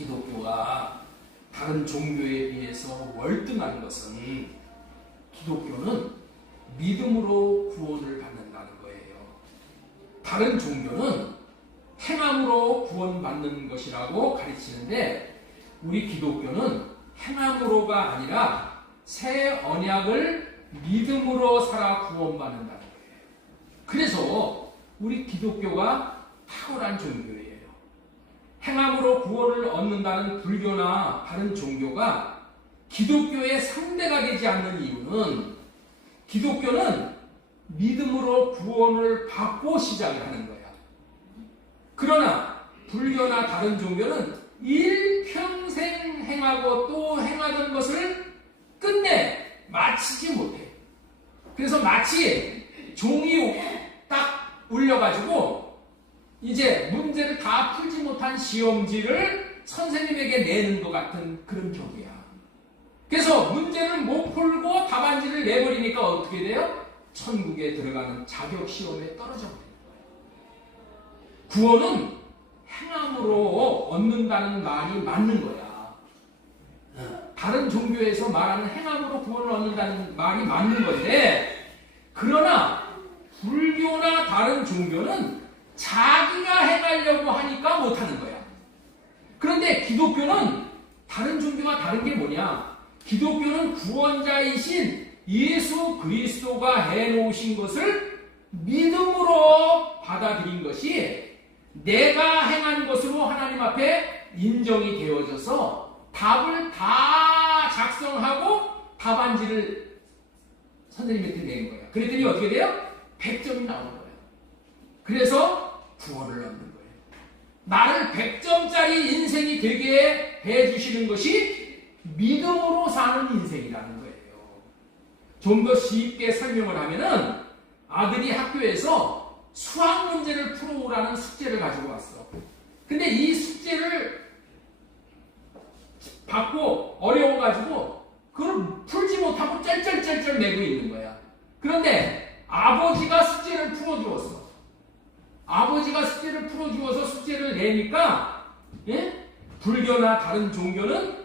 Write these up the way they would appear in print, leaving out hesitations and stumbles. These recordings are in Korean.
기독교가 다른 종교에 비해서 월등한 것은 기독교는 믿음으로 구원을 받는다는 거예요. 다른 종교는 행함으로 구원받는 것이라고 가르치는데 우리 기독교는 행함으로가 아니라 새 언약을 믿음으로 살아 구원받는다는 거예요. 그래서 우리 기독교가 탁월한 종교예요. 행함으로 구원을 얻는다는 불교나 다른 종교가 기독교의 상대가 되지 않는 이유는 기독교는 믿음으로 구원을 받고 시작을 하는 거야. 그러나 불교나 다른 종교는 일평생 행하고 또 행하던 것을 끝내 마치지 못해. 그래서 마치 종이 딱 울려가지고 이제 문제를 다 풀지 못한 시험지를 선생님에게 내는 것 같은 그런 격이야. 그래서 문제를 못 풀고 답안지를 내버리니까 어떻게 돼요? 천국에 들어가는 자격 시험에 떨어져 버려요. 구원은 행함으로 얻는다는 말이 맞는 거야. 다른 종교에서 말하는 행함으로 구원을 얻는다는 말이 맞는 건데, 그러나 불교나 다른 종교는 자기가 행하려고 하니까 못하는 거야. 그런데 기독교는 다른 종교와 다른 게 뭐냐? 기독교는 구원자이신 예수 그리스도가 해놓으신 것을 믿음으로 받아들인 것이 내가 행한 것으로 하나님 앞에 인정이 되어져서 답을 다 작성하고 답안지를 선생님한테 낸 거야. 그랬더니 어떻게 돼요? 100점이 나오는 거예요. 그래서 구원을 얻는 거예요. 나를 100점짜리 인생이 되게 해주시는 것이 믿음으로 사는 인생이라는 거예요. 좀 더 쉽게 설명을 하면은 아들이 학교에서 수학 문제를 풀어오라는 숙제를 가지고 왔어. 근데 이 숙제를 받고 어려워가지고 그걸 풀지 못하고 쩔쩔쩔쩔 매고 있는 거야. 그런데 아버지가 숙제를 풀어주었어. 아버지가 숙제를 풀어주어서 숙제를 내니까 불교나 다른 종교는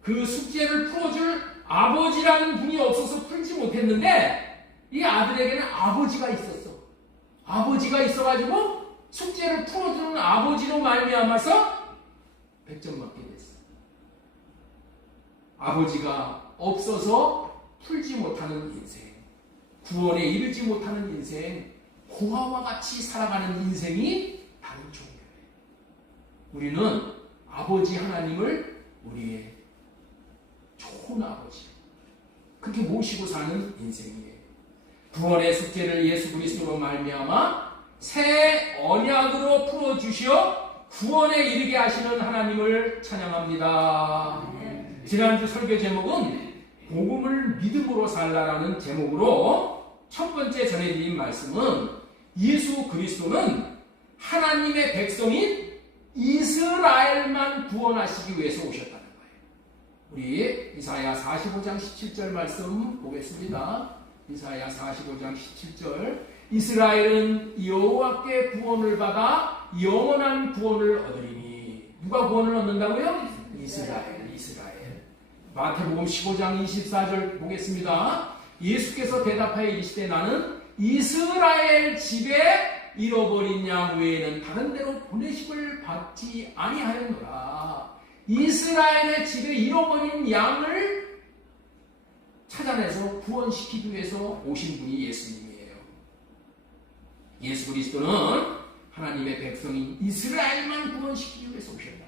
그 숙제를 풀어줄 아버지라는 분이 없어서 풀지 못했는데 이 아들에게는 아버지가 있었어. 아버지가 있어가지고 숙제를 풀어주는 아버지로 말미암아서 100점 맞게 됐어. 아버지가 없어서 풀지 못하는 인생, 구원에 이르지 못하는 인생, 고아와 같이 살아가는 인생이 다른 종교예요. 우리는 아버지 하나님을 우리의 좋은 아버지, 그렇게 모시고 사는 인생이에요. 구원의 숙제를 예수 그리스도로 말미암아 새 언약으로 풀어주시어 구원에 이르게 하시는 하나님을 찬양합니다. 지난주 설교 제목은 복음을 믿음으로 살라라는 제목으로 첫 번째 전해드린 말씀은 예수 그리스도는 하나님의 백성인 이스라엘만 구원하시기 위해서 오셨다는 거예요. 우리 이사야 45장 17절 말씀 보겠습니다. 이사야 45장 17절 이스라엘은 여호와께 구원을 받아 영원한 구원을 얻으리니. 누가 구원을 얻는다고요? 이스라엘. 마태복음 15장 24절 보겠습니다. 예수께서 대답하여 이르시되 나는 이스라엘 집에 잃어버린 양 외에는 다른 데로 보내심을 받지 아니하였노라. 이스라엘의 집에 잃어버린 양을 찾아내서 구원시키기 위해서 오신 분이 예수님이에요. 예수 그리스도는 하나님의 백성인 이스라엘만 구원시키기 위해서 오셨다.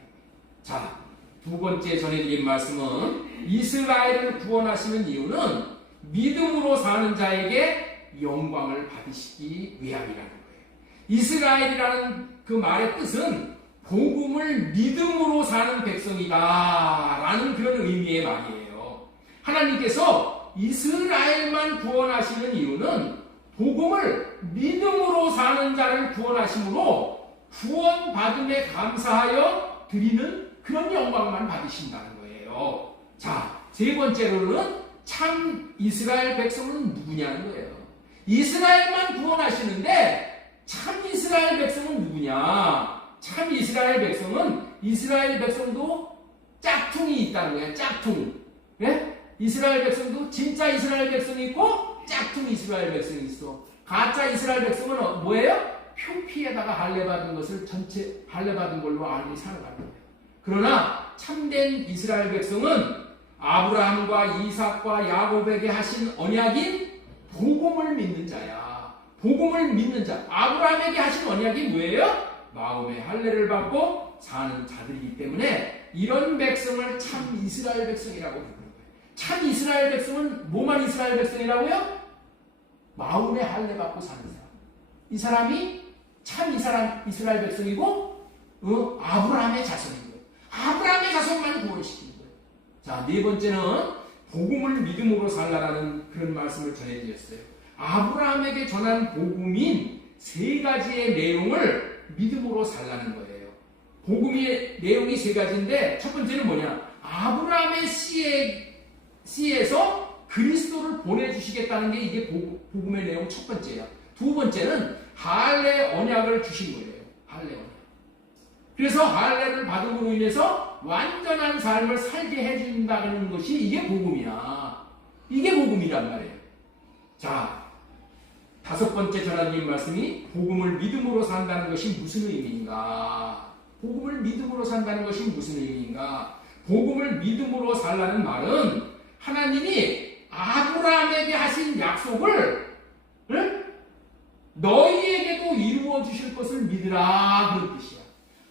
자, 두 번째 전해드린 말씀은 이스라엘을 구원하시는 이유는 믿음으로 사는 자에게 영광을 받으시기 위함이라는 거예요. 이스라엘이라는 그 말의 뜻은 복음을 믿음으로 사는 백성이다 라는 그런 의미의 말이에요. 하나님께서 이스라엘만 구원하시는 이유는 복음을 믿음으로 사는 자를 구원하심으로 구원받음에 감사하여 드리는 그런 영광만 받으신다는 거예요. 자, 세 번째로는 참 이스라엘 백성은 누구냐는 거예요. 이스라엘만 구원하시는데 참 이스라엘 백성은 누구냐? 참 이스라엘 백성은 이스라엘 백성도 짝퉁이 있다는 거예요. 짝퉁. 예? 이스라엘 백성도 진짜 이스라엘 백성이 있고 짝퉁 이스라엘 백성이 있어. 가짜 이스라엘 백성은 뭐예요? 표피에다가 할례 받은 것을 전체 할례 받은 걸로 알고 살아가는 거예요. 그러나 참된 이스라엘 백성은 아브라함과 이삭과 야곱에게 하신 언약인 복음을 믿는 자야. 복음을 믿는 자. 아브라함에게 하신 언약이 뭐예요? 마음의 할례를 받고 사는 자들이기 때문에 이런 백성을 참 이스라엘 백성이라고 부르는 거예요. 참 이스라엘 백성은 뭐만 이스라엘 백성이라고요? 마음의 할례 받고 사는 사람. 이 사람이 참 이스라엘 백성이고 아브라함의 자손인 거예요. 아브라함의 자손만 구원시키는 거예요. 자, 네 번째는 복음을 믿음으로 살라라는 그런 말씀을 전해드렸어요. 아브라함에게 전한 복음인 세 가지의 내용을 믿음으로 살라는 거예요. 복음의 내용이 세 가지인데 첫 번째는 뭐냐? 아브라함의 씨에서 그리스도를 보내주시겠다는 게 이게 복음의 내용 첫 번째야. 두 번째는 할례 언약을 주신 거예요. 할례 언약. 그래서 할례를 받음으로 인해서 완전한 삶을 살게 해준다는 것이 이게 복음이야. 이게 복음이란 말이에요. 자, 다섯 번째 전하님 말씀이 복음을 믿음으로 산다는 것이 무슨 의미인가? 복음을 믿음으로 산다는 것이 무슨 의미인가? 복음을 믿음으로 살라는 말은 하나님이 아브라함에게 하신 약속을 너희에게도 이루어 주실 것을 믿으라 그런 뜻이야.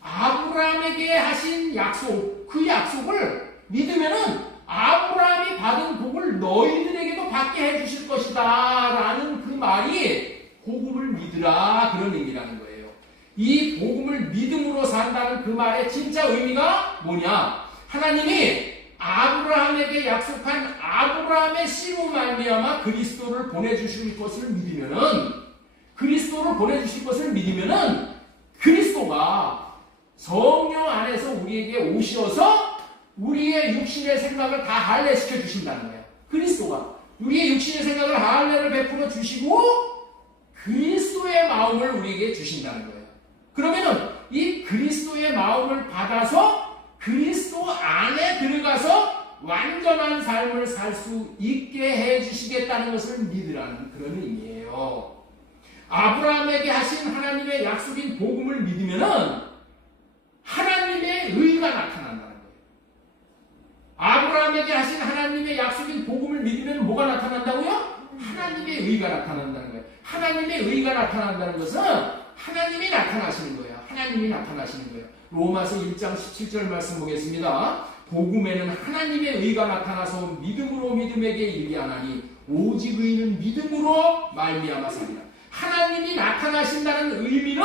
아브라함에게 하신 약속, 그 약속을 믿으면은 아브라함이 받은 복을 너희들에게도 받게 해주실 것이다 라는 그 말이 복음을 믿으라 그런 의미라는 거예요. 이 복음을 믿음으로 산다는 그 말의 진짜 의미가 뭐냐? 하나님이 아브라함에게 약속한 아브라함의 씨로 말미암아 그리스도를 보내주실 것을 믿으면은 그리스도가 성령 안에서 우리에게 오셔서 우리의 육신의 생각을 다 할례시켜 주신다는 거예요. 그리스도가 우리의 육신의 생각을 할례를 베풀어 주시고 그리스도의 마음을 우리에게 주신다는 거예요. 그러면은 이 그리스도의 마음을 받아서 그리스도 안에 들어가서 완전한 삶을 살 수 있게 해주시겠다는 것을 믿으라는 그런 의미예요. 아브라함에게 하신 하나님의 약속인 복음을 믿으면은 하나님의 의가 나타난다는 거예요. 아브라함에게 하신 하나님의 약속인 복음을 믿으면 뭐가 나타난다고요? 하나님의 의가 나타난다는 거예요. 하나님의 의가 나타난다는 것은 하나님이 나타나시는 거예요. 하나님이 나타나시는 거예요. 로마서 1장 17절 말씀 보겠습니다. 복음에는 하나님의 의가 나타나서 믿음으로 믿음에게 이르게 하나니 오직 의는 믿음으로 말미암아 사리라. 하나님이 나타나신다는 의미는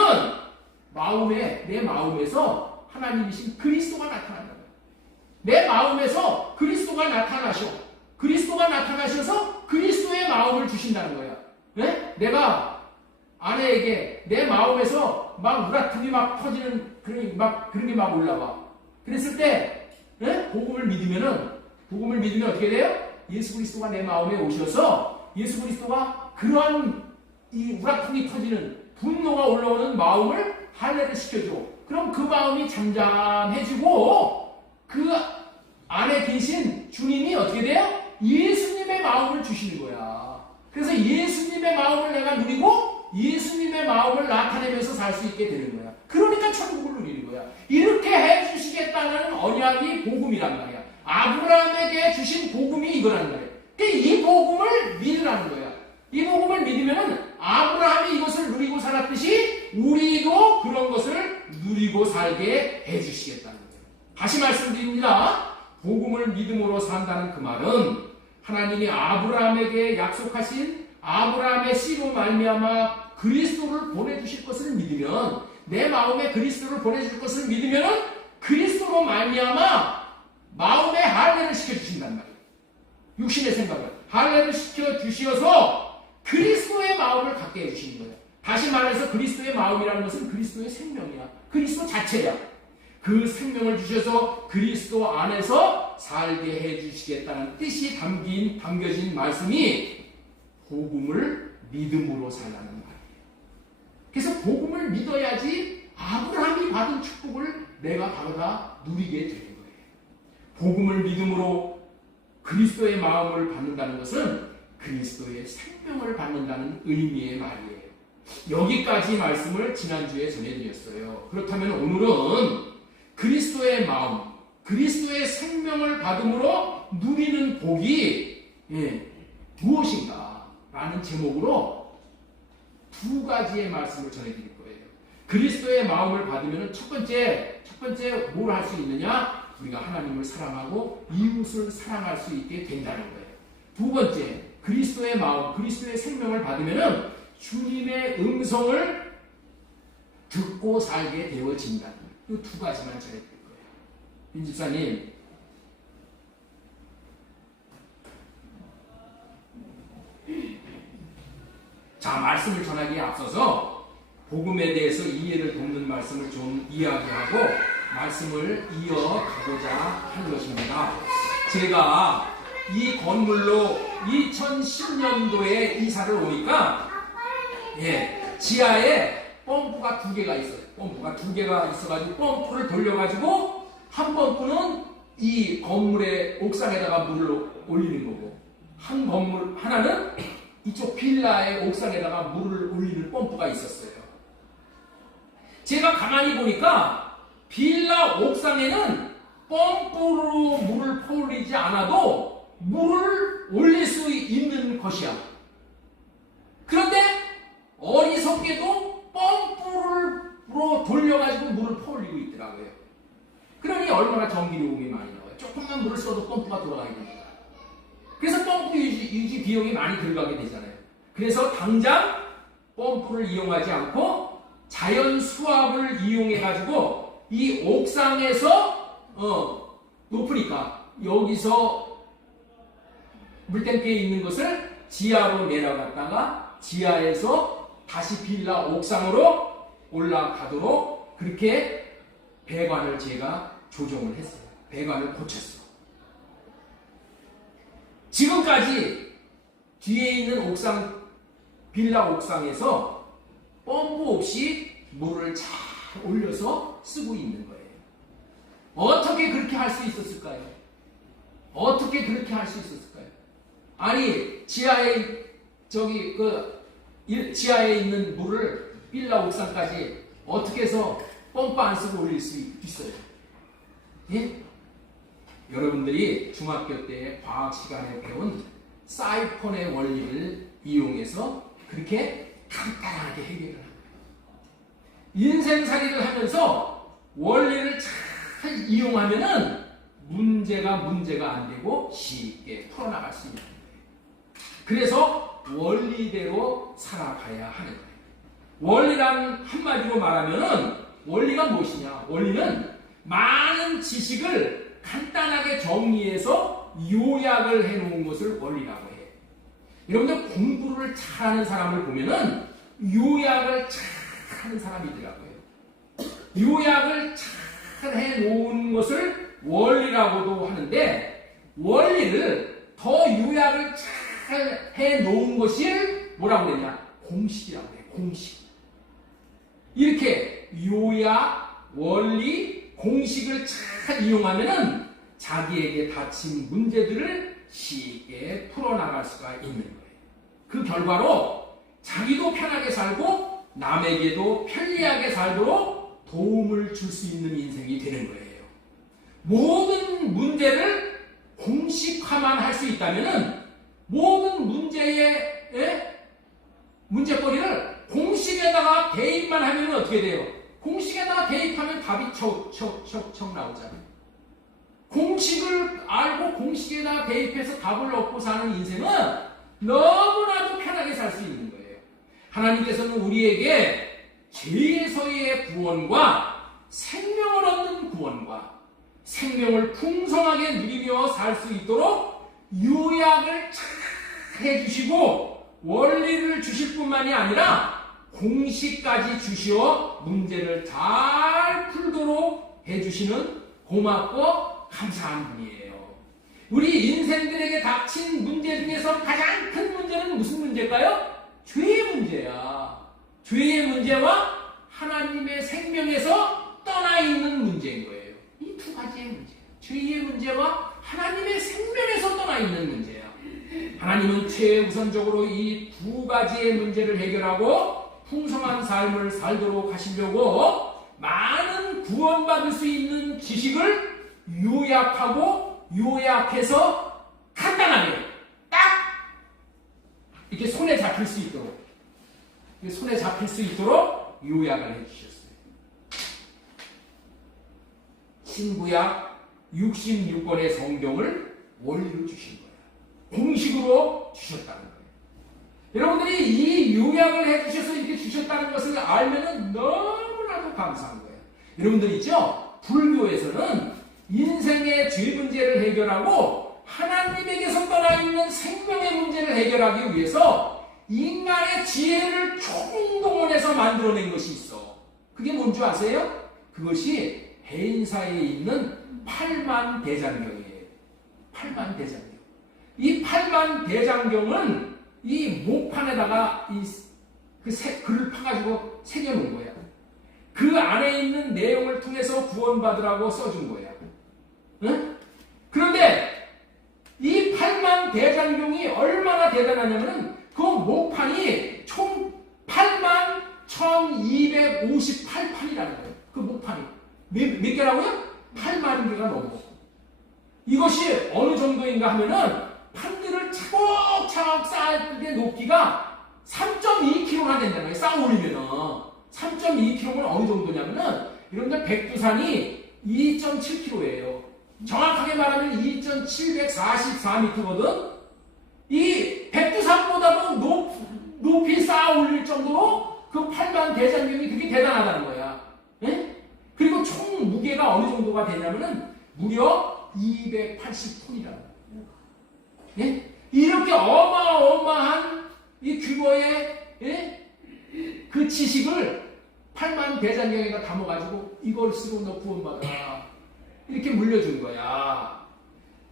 내 마음에서 하나님이신 그리스도가 나타난다. 내 마음에서 그리스도가 나타나셔서 그리스도의 마음을 주신다는 거야. 네? 내가 아내에게 내 마음에서 막 우라통이 막 터지는 그런 게 막 올라와. 그랬을 때 복음을 믿으면 어떻게 돼요? 예수 그리스도가 내 마음에 오셔서 예수 그리스도가 그러한 이 우라통이 터지는 분노가 올라오는 마음을 할례를 시켜줘. 그럼 그 마음이 잠잠해지고 그 안에 계신 주님이 어떻게 돼요? 예수님의 마음을 주시는 거야. 그래서 예수님의 마음을 내가 누리고 예수님의 마음을 나타내면서 살 수 있게 되는 거야. 그러니까 천국을 누리는 거야. 이렇게 해주시겠다는 언약이 복음이란 말이야. 아브라함에게 주신 복음이 이거란 말이야. 이 복음을 믿으라는 거야. 이 복음을 믿으면 아브라함이 이것을 누리고 살았듯이 우리도 그런 것을 누리고 살게 해주시겠다는 거예요. 다시 말씀드립니다. 복음을 믿음으로 산다는 그 말은 하나님이 아브라함에게 약속하신 아브라함의 씨로 말미암아 그리스도를 보내주실 것을 믿으면 내 마음에 그리스도를 보내줄 것을 믿으면 그리스도로 말미암아 마음의 할례를 시켜주신단 말이에요. 육신의 생각을 할례를 시켜주시어서 그리스도의 마음을 갖게 해주시는 거예요. 다시 말해서 그리스도의 마음이라는 것은 그리스도의 생명이야. 그리스도 자체야. 그 생명을 주셔서 그리스도 안에서 살게 해주시겠다는 뜻이 담겨진 말씀이 복음을 믿음으로 살라는 말이에요. 그래서 복음을 믿어야지 아브라함이 받은 축복을 내가 받아 누리게 되는 거예요. 복음을 믿음으로 그리스도의 마음을 받는다는 것은 그리스도의 생명을 받는다는 의미의 말이에요. 여기까지 말씀을 지난주에 전해드렸어요. 그렇다면 오늘은 그리스도의 마음, 그리스도의 생명을 받음으로 누리는 복이 무엇인가? 라는 제목으로 두 가지의 말씀을 전해드릴 거예요. 그리스도의 마음을 받으면 첫 번째 뭘 할 수 있느냐? 우리가 하나님을 사랑하고 이웃을 사랑할 수 있게 된다는 거예요. 두 번째, 그리스도의 마음, 그리스도의 생명을 받으면 주님의 음성을 듣고 살게 되어진다. 이 두 가지만 전해드릴 거예요. 민 집사님, 자, 말씀을 전하기에 앞서서 복음에 대해서 이해를 돕는 말씀을 좀 이야기하고 말씀을 이어가고자 하는 것입니다. 제가 이 건물로 2010년도에 이사를 오니까 지하에 펌프가 두 개가 있어요. 펌프가 두 개가 있어가지고 펌프를 돌려가지고 한 펌프는 이 건물의 옥상에다가 물을 올리는 거고 한 건물 하나는 이쪽 빌라의 옥상에다가 물을 올리는 펌프가 있었어요. 제가 가만히 보니까 빌라 옥상에는 펌프로 물을 퍼올리지 않아도 물을 올릴 수 있는 것이야. 그런데 어리석게도 펌프로 돌려가지고 물을 퍼올리고 있더라고요. 그러니 얼마나 전기요금이 많이 나와요. 조금만 물을 써도 펌프가 돌아가야 됩니다. 그래서 펌프 유지 비용이 많이 들어가게 되잖아요. 그래서 당장 펌프를 이용하지 않고 자연 수압을 이용해가지고 이 옥상에서 높으니까 여기서 물탱크에 있는 것을 지하로 내려갔다가 지하에서 다시 빌라 옥상으로 올라가도록 그렇게 배관을 제가 조정을 했어요. 배관을 고쳤어. 지금까지 뒤에 있는 옥상, 빌라 옥상에서 펌프 없이 물을 잘 올려서 쓰고 있는 거예요. 어떻게 그렇게 할 수 있었을까요? 어떻게 그렇게 할 수 있었을까요? 아니, 지하에 지하에 있는 물을 빌라 옥상까지 어떻게 해서 펌프 안 쓰고 올릴 수 있어요? 예? 여러분들이 중학교 때 과학 시간에 배운 사이폰의 원리를 이용해서 그렇게 간단하게 해결을 합니다. 인생살이를 하면서 원리를 잘 이용하면은 문제가 안 되고 쉽게 풀어나갈 수 있는 거예요. 그래서 원리대로 살아가야 하는 거예요. 원리란 한마디로 말하면은 원리가 무엇이냐? 원리는 많은 지식을 간단하게 정리해서 요약을 해놓은 것을 원리라고 해요. 여러분들 공부를 잘하는 사람을 보면은 요약을 잘하는 사람이더라고요. 요약을 잘 해놓은 것을 원리라고도 하는데 원리를 더 요약을 잘 해놓은 것이 뭐라고 그러냐? 공식이라고 해요. 공식. 이렇게 요약, 원리, 공식을 잘 이용하면은 자기에게 닥친 문제들을 쉽게 풀어나갈 수가 있는 거예요. 그 결과로 자기도 편하게 살고 남에게도 편리하게 살도록 도움을 줄 수 있는 인생이 되는 거예요. 모든 문제를 공식화만 할 수 있다면은 모든 문제의 문제거리를 공식에다가 대입만 하면 어떻게 돼요? 공식에다가 대입하면 답이 척 나오잖아요. 공식을 알고 공식에다가 대입해서 답을 얻고 사는 인생은 너무나도 편하게 살 수 있는 거예요. 하나님께서는 우리에게 죄에서의 구원과 생명을 얻는 구원과 생명을 풍성하게 누리며 살 수 있도록 요약을 잘 해주시고 원리를 주실 뿐만이 아니라 공식까지 주시어 문제를 잘 풀도록 해주시는 고맙고 감사한 분이에요. 우리 인생들에게 닥친 문제 중에서 가장 큰 문제는 무슨 문제일까요? 죄의 문제야. 죄의 문제와 하나님의 생명에서 떠나 있는 문제인 거예요. 이 두 가지의 문제예요. 죄의 문제와 하나님의 생명에서 떠나 있는 문제야. 하나님은 최우선적으로 이 두 가지의 문제를 해결하고 풍성한 삶을 살도록 하시려고 많은 구원받을 수 있는 지식을 요약해서 간단하게 딱 이렇게 손에 잡힐 수 있도록 요약을 해주셨어요. 신구약 66권의 성경을 원리로 주신 거예요. 공식으로 주셨다는 거예요. 여러분들이 이 요약을 해주셔서 이렇게 주셨다는 것을 알면은 너무나도 감사한 거예요. 여러분들 있죠? 불교에서는 인생의 죄 문제를 해결하고 하나님에게서 떠나 있는 생명의 문제를 해결하기 위해서 인간의 지혜를 총동원해서 만들어낸 것이 있어. 그게 뭔지 아세요? 그것이 해인사에 있는 팔만대장경이에요. 팔만대장경. 이 팔만대장경은 이 목판에다가 글을 파가지고 새겨놓은 거야. 그 안에 있는 내용을 통해서 구원받으라고 써준 거야. 응? 그런데 이 팔만대장경이 얼마나 대단하냐면은 그 목판이 총 81,258판이라는 거예요. 그 목판이. 몇 개라고요? 8만 개가 넘어. 이것이 어느 정도인가 하면은 판들을 차곡차곡 쌓을 때 높이가 3.2km나 된다는 거예요. 쌓아 올리면은. 3.2km는 어느 정도냐면은 여러분들 백두산이 2.7km예요. 정확하게 말하면 2,744m거든. 이 백두산보다도 높이 쌓아 올릴 정도로 그 팔만대장경이 그게 대단하다는 거야. 예? 그리고 총 무게가 어느 정도가 되냐면은 무려 280톤이라는 거예요. 예? 이렇게 어마어마한 이 규모의 그 지식을 팔만대장경에다 담아가지고 이걸 쓰고 너 구원받아라. 이렇게 물려준 거야.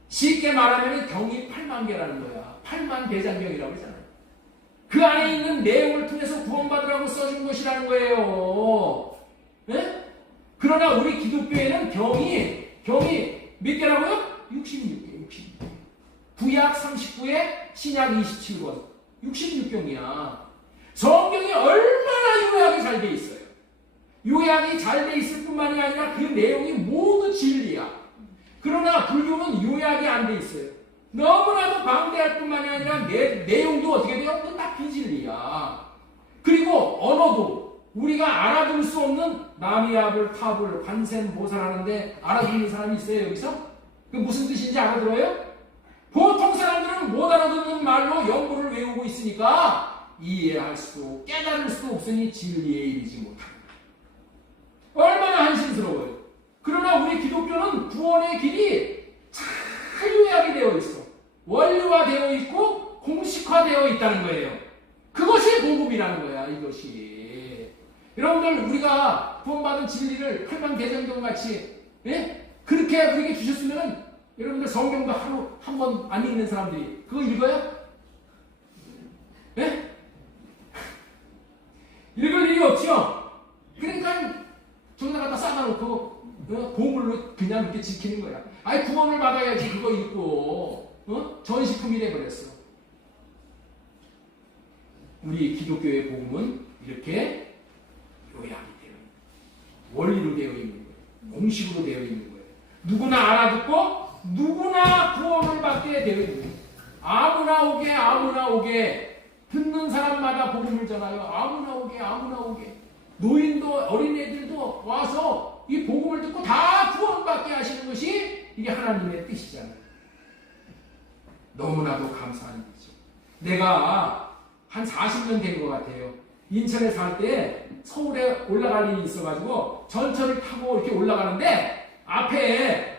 쉽게 말하면 경이 8만 개라는 거야. 8만대장경이라고 하잖아요. 그 안에 있는 내용을 통해서 구원받으라고 써준 것이라는 거예요. 예? 그러나 우리 기독교에는 경이 몇 개라고요? 66개, 66개. 구약 39에 신약 27권. 66경이야. 성경이 얼마나 요약이 잘 돼 있어요. 요약이 잘 돼 있을 뿐만이 아니라 그 내용이 모두 진리야. 그러나 불교는 요약이 안 돼 있어요. 너무나도 방대할 뿐만이 아니라 내용도 어떻게 돼요? 딱 비진리야. 그리고 언어도 우리가 알아들 수 없는 나미아불, 타불, 관셈, 모살 하는데 알아듣는 사람이 있어요, 여기서? 그 무슨 뜻인지 알아들어요? 보통 사람들은 못 알아듣는 말로 영구를 외우고 있으니까 이해할 수도 깨달을 수도 없으니 진리에 이르지 못합니다. 얼마나 한심스러워요. 그러나 우리 기독교는 구원의 길이 잘 요약이 되어 있어. 원리화되어 있고 공식화되어 있다는 거예요. 그것이 복음이라는 거야, 이것이. 여러분들, 우리가 구원받은 진리를 팔만대장경 같이 그렇게 우리에게 주셨으면 여러분들 성경도 하루 한 번 안 읽는 사람들이 그거 읽어요? 읽을 일이 없죠? 그러니까 저기다 갖다 쌓아놓고 보물로 그냥 이렇게 지키는 거야. 아니 구원을 받아야지 그거 읽고 전시품이 돼버렸어. 우리 기독교의 복음은 이렇게 요약이 되어 있는 거예요. 원리로 되어 있는 거예요. 공식으로 되어 있는 거예요. 누구나 알아듣고 누구나 구원을 받게 되어 있는 거예요. 아무나 오게 듣는 사람마다 복음을 전하여 아무나 오게 노인도 어린애들도 와서 이 복음을 듣고 다 구원받게 하시는 것이 이게 하나님의 뜻이잖아요. 너무나도 감사한 일이죠. 내가 한 40년 된 것 같아요. 인천에 살 때 서울에 올라갈 일이 있어가지고 전철을 타고 이렇게 올라가는데 앞에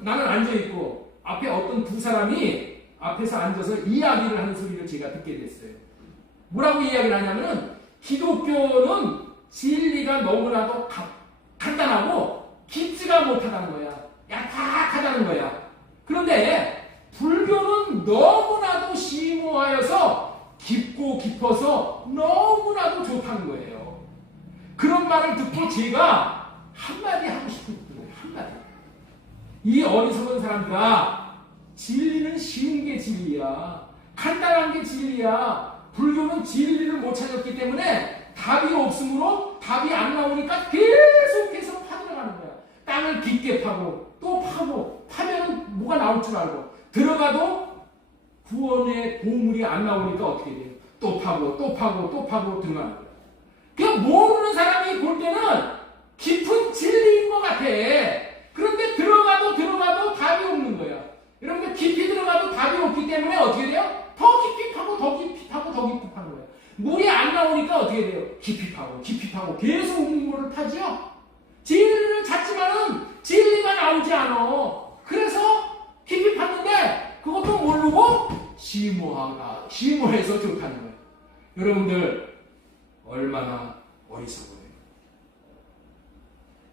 나는 앉아있고 앞에 어떤 두 사람이 앞에서 앉아서 이야기를 하는 소리를 제가 듣게 됐어요. 뭐라고 이야기를 하냐면은 기독교는 진리가 너무나도 간단하고 깊지가 못하다는 거야. 약하다는 거야. 그런데 불교는 너무나도 심오하여서 깊고 깊어서 너무나도 좋다는 거예요. 그런 말을 듣고 제가 한마디 하고 싶은 거예요. 한마디. 이 어리석은 사람들아, 진리는 쉬운 게 진리야. 간단한 게 진리야. 불교는 진리를 못 찾았기 때문에 답이 없으므로 답이 안 나오니까 계속해서 파들어가는 거야. 땅을 깊게 파고 또 파고 파면 뭐가 나올 줄 알고 들어가도 구원의 보물이 안 나오니까 어떻게 돼요? 또 파고 또 파고 또 파고 들어가는 거야. 그냥 모르는 사람이 볼 때는 깊은 진리인 것 같아. 그런데 들어가도 답이 없는 거야. 여러분들 깊이 들어가도 답이 없기 때문에 어떻게 돼요? 더 깊이 파고 더 깊이 파고 더 깊이 파는 거예요. 물이 안 나오니까 어떻게 돼요? 깊이 파고 계속 물을 파죠. 진리를 찾지만은 진리가 나오지 않아. 그래서 깊이 팠는데 그것도 모르고 심오해서 좋다는 거예요. 여러분들 얼마나 어리석어요.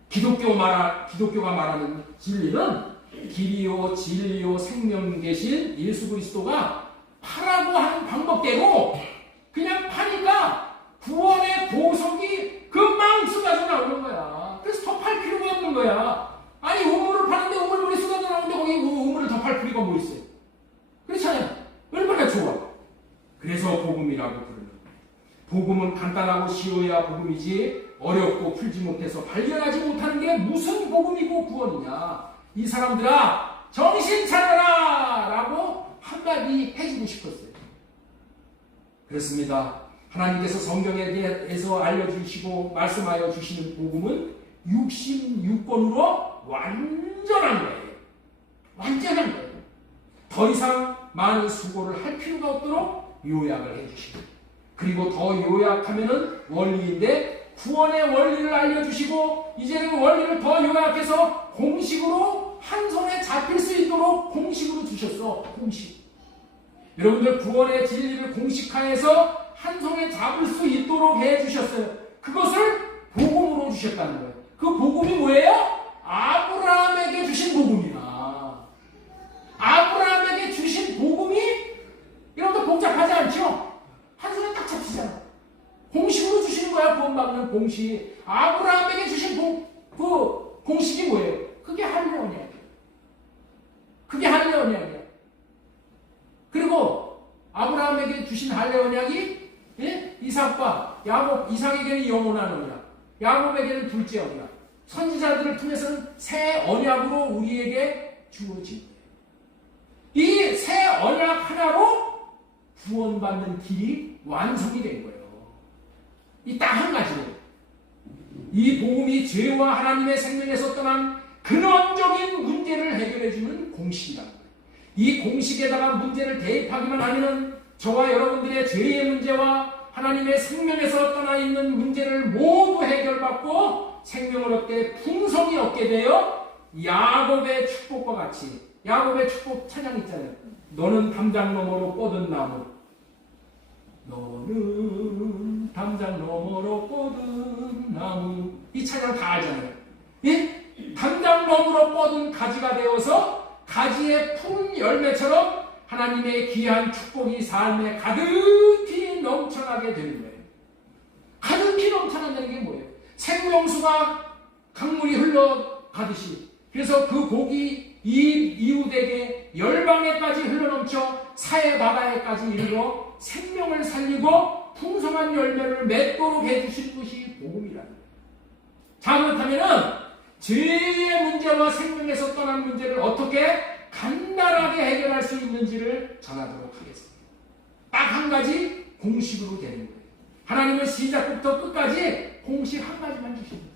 기독교가 말하는 진리는 길이요 진리요 생명 계신 예수 그리스도가 파라고 하는 방법대로 그냥 파니까 구원의 보석이 금방 쏟아져 나오는 거야. 그래서 더 팔 필요가 없는 거야. 아니 우물을 파는데 우물물이 쏟아져 나오는데 거기 우물을 더 팔 필요가 뭐 있어요? 그렇잖아요. 얼마나 좋아. 그래서 복음이라고 부르는 거예요. 복음은 간단하고 쉬워야 복음이지 어렵고 풀지 못해서 발견하지 못하는 게 무슨 복음이고 구원이냐. 이 사람들아 정신 차려라 라고 한마디 해주고 싶었어요. 그렇습니다. 하나님께서 성경에 대해서 알려주시고 말씀하여 주시는 복음은 66권으로 완전한 거예요. 완전한 거예요. 더 이상 많은 수고를 할 필요가 없도록 요약을 해주시고 그리고 더 요약하면은 원리인데 구원의 원리를 알려주시고 이제는 원리를 더 요약해서 공식으로 한 손에 잡힐 수 있도록 공식으로 주셨어. 공식. 여러분들 구원의 진리를 공식화해서 한 손에 잡을 수 있도록 해주셨어요. 그것을 복음으로 주셨다는 거예요. 그 복음이 뭐예요? 아브라함에게 주신 복음이야. 아브라함에게 주신 복음이 여러분들 복잡하지 않죠? 한 손에 딱 잡히잖아. 공식으로 주시는 거야. 구원받는 공식. 아브라함에게 주신 그 공식이 뭐예요? 그게 할례 언약이야. 그게 할례 언약이야. 그리고 아브라함에게 주신 할례 언약이 이삭과 야곱, 이삭에게는 영원한 언약, 야곱에게는 둘째 언약, 선지자들을 통해서는 새 언약으로 우리에게 주어진 거예요. 이 새 언약 하나로 구원받는 길이 완성이 된 거예요. 이 딱 한 가지예요. 이 복음이 죄와 하나님의 생명에서 떠난 근원적인 문제를 해결해주는 공식이라는 거예요. 이 공식에다가 문제를 대입하기만 하면 저와 여러분들의 죄의 문제와 하나님의 생명에서 떠나 있는 문제를 모두 해결받고 생명을 얻게 풍성히 얻게 되어 야곱의 축복과 같이 야곱의 축복 찬양 있잖아요. 너는 담장 너머로 뻗은 나무 너는 담장 너머로 뻗은 나무 이 찬양 다 알잖아요. 예? 담장 너머로 뻗은 가지가 되어서 가지의 푸른 열매처럼 하나님의 귀한 축복이 삶에 가득히 넘쳐나게 되는 거예요. 가득히 넘쳐난다는 게 뭐예요? 생명수가 강물이 흘러가듯이 그래서 그 복이 이웃에게 열방에까지 흘러넘쳐 사해 바다에까지 이르러 생명을 살리고 풍성한 열매를 맺도록 해주실 것이 복음이라는 거예요. 잘못하면은 죄의 문제와 생명에서 떠난 문제를 어떻게 간단하게 해결할 수 있는지를 전하도록 하겠습니다. 딱 한 가지 공식으로 되는 거예요. 하나님은 시작부터 끝까지 공식 한 가지만 주십니다.